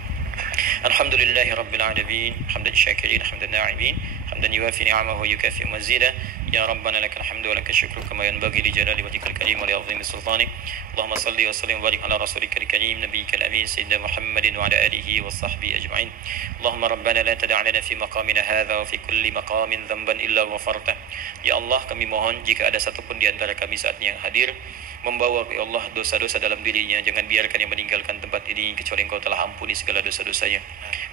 Alhamdulillahi Rabbil Alamin. Hamdan syakirin, hamdan na'imin. Hamdan yuwafi ni'amahu yukafi mazida. Ya Rabbana lakal hamdu wa lakal syukru kama yanbaghi li jalali wajhikal karim wa li 'azimi sultanik. Allahumma salli wa sallim wa barik ala rasulika al-karim nabiyyikal amin sayyidina Muhammadin wa ala alihi wa sahbihi ajma'in. Allahumma rabbana la tada' lana fi maqamina hadha wa fi kulli maqamin dhanban illa ghafartah. Ya Allah, kami mohon jika ada satu pun di antara kami saat ini yang hadir membawa ya Allah dosa-dosa dalam dirinya, jangan biarkan yang meninggalkan tempat ini kecuali Engkau telah ampuni segala dosa-dosanya.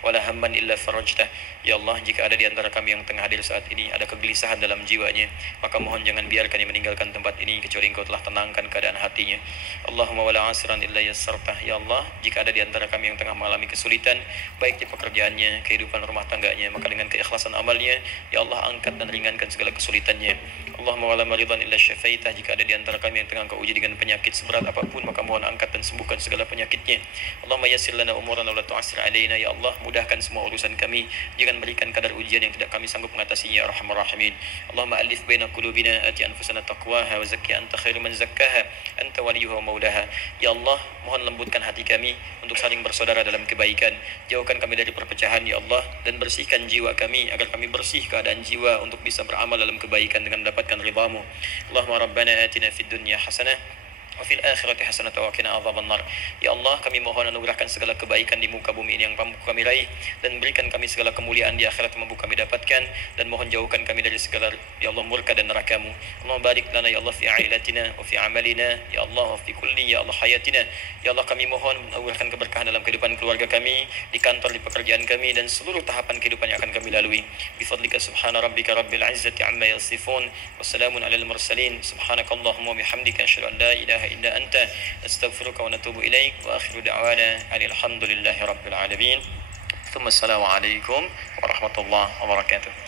Wala hamman illa farajtah. Ya Allah, jika ada di antara kami yang tengah hadir saat ini ada kegelisahan dalam jiwanya, maka mohon jangan biarkan yang meninggalkan tempat ini kecuali Engkau telah tenangkan keadaan hatinya. Allahumma wala asran illa yassartah. Ya Allah, jika ada di antara kami yang tengah mengalami kesulitan baik di pekerjaannya, kehidupan rumah tangganya, maka dengan keikhlasan amalnya ya Allah angkat dan ringankan segala kesulitannya. Allahumma wala maridan illa syafaitah. Jika ada di antara kami yang tengah Engkau uji dengan penyakit seberat apapun, maka mohon angkat dan sembuhkan segala penyakitnya. Allahumma yassir lana umurana wa la tu'assir alaina. Ya Allah, mudahkan semua urusan kami, jangan berikan kadar ujian yang tidak kami sanggup mengatasinya ya arhamar rahimin. Allahumma alif baina qulubina ati anfusana taqwaha wa zakki anta khairu man zakkaha anta waliyuha wa maulaha. Ya Allah, mohon lembutkan hati kami untuk saling bersaudara dalam kebaikan. Jauhkan kami dari perpecahan ya Allah, dan bersihkan jiwa kami agar kami bersih keadaan jiwa untuk bisa beramal dalam kebaikan dengan mendapatkan ridhamu. Allahumma rabbana atina fid dunya hasanah wa fil akhirati hasanah wa qina adzabannar. Ya Allah, kami mohon anugerahkan segala kebaikan di muka bumi ini yang mampu kami raih, dan berikan kami segala kemuliaan di akhirat yang mampu kami dapatkan, dan mohon jauhkan kami dari segala ya Allah murka dan neraka-Mu. Allahumma barik lana ya Allah fi ailatina wa fi amalina ya Allah wa fi kulli ya Allah hayatina. Ya Allah, kami mohon anugerahkan keberkahan dalam kehidupan keluarga kami, di kantor, di pekerjaan kami, dan seluruh tahapan kehidupan yang akan kami lalui. Bi fadlika subhana rabbika rabbil izzati amma yasifun wa salamun alal mursalin. Subhanakallahumma wa bihamdika asyhadu an la ilaha illa anta astaghfiruka wa natubu ilaik wa akhiru da'wana alhamdulillahi rabbil alamin. Thumma assalamu alaikum warahmatullahi wabarakatuh.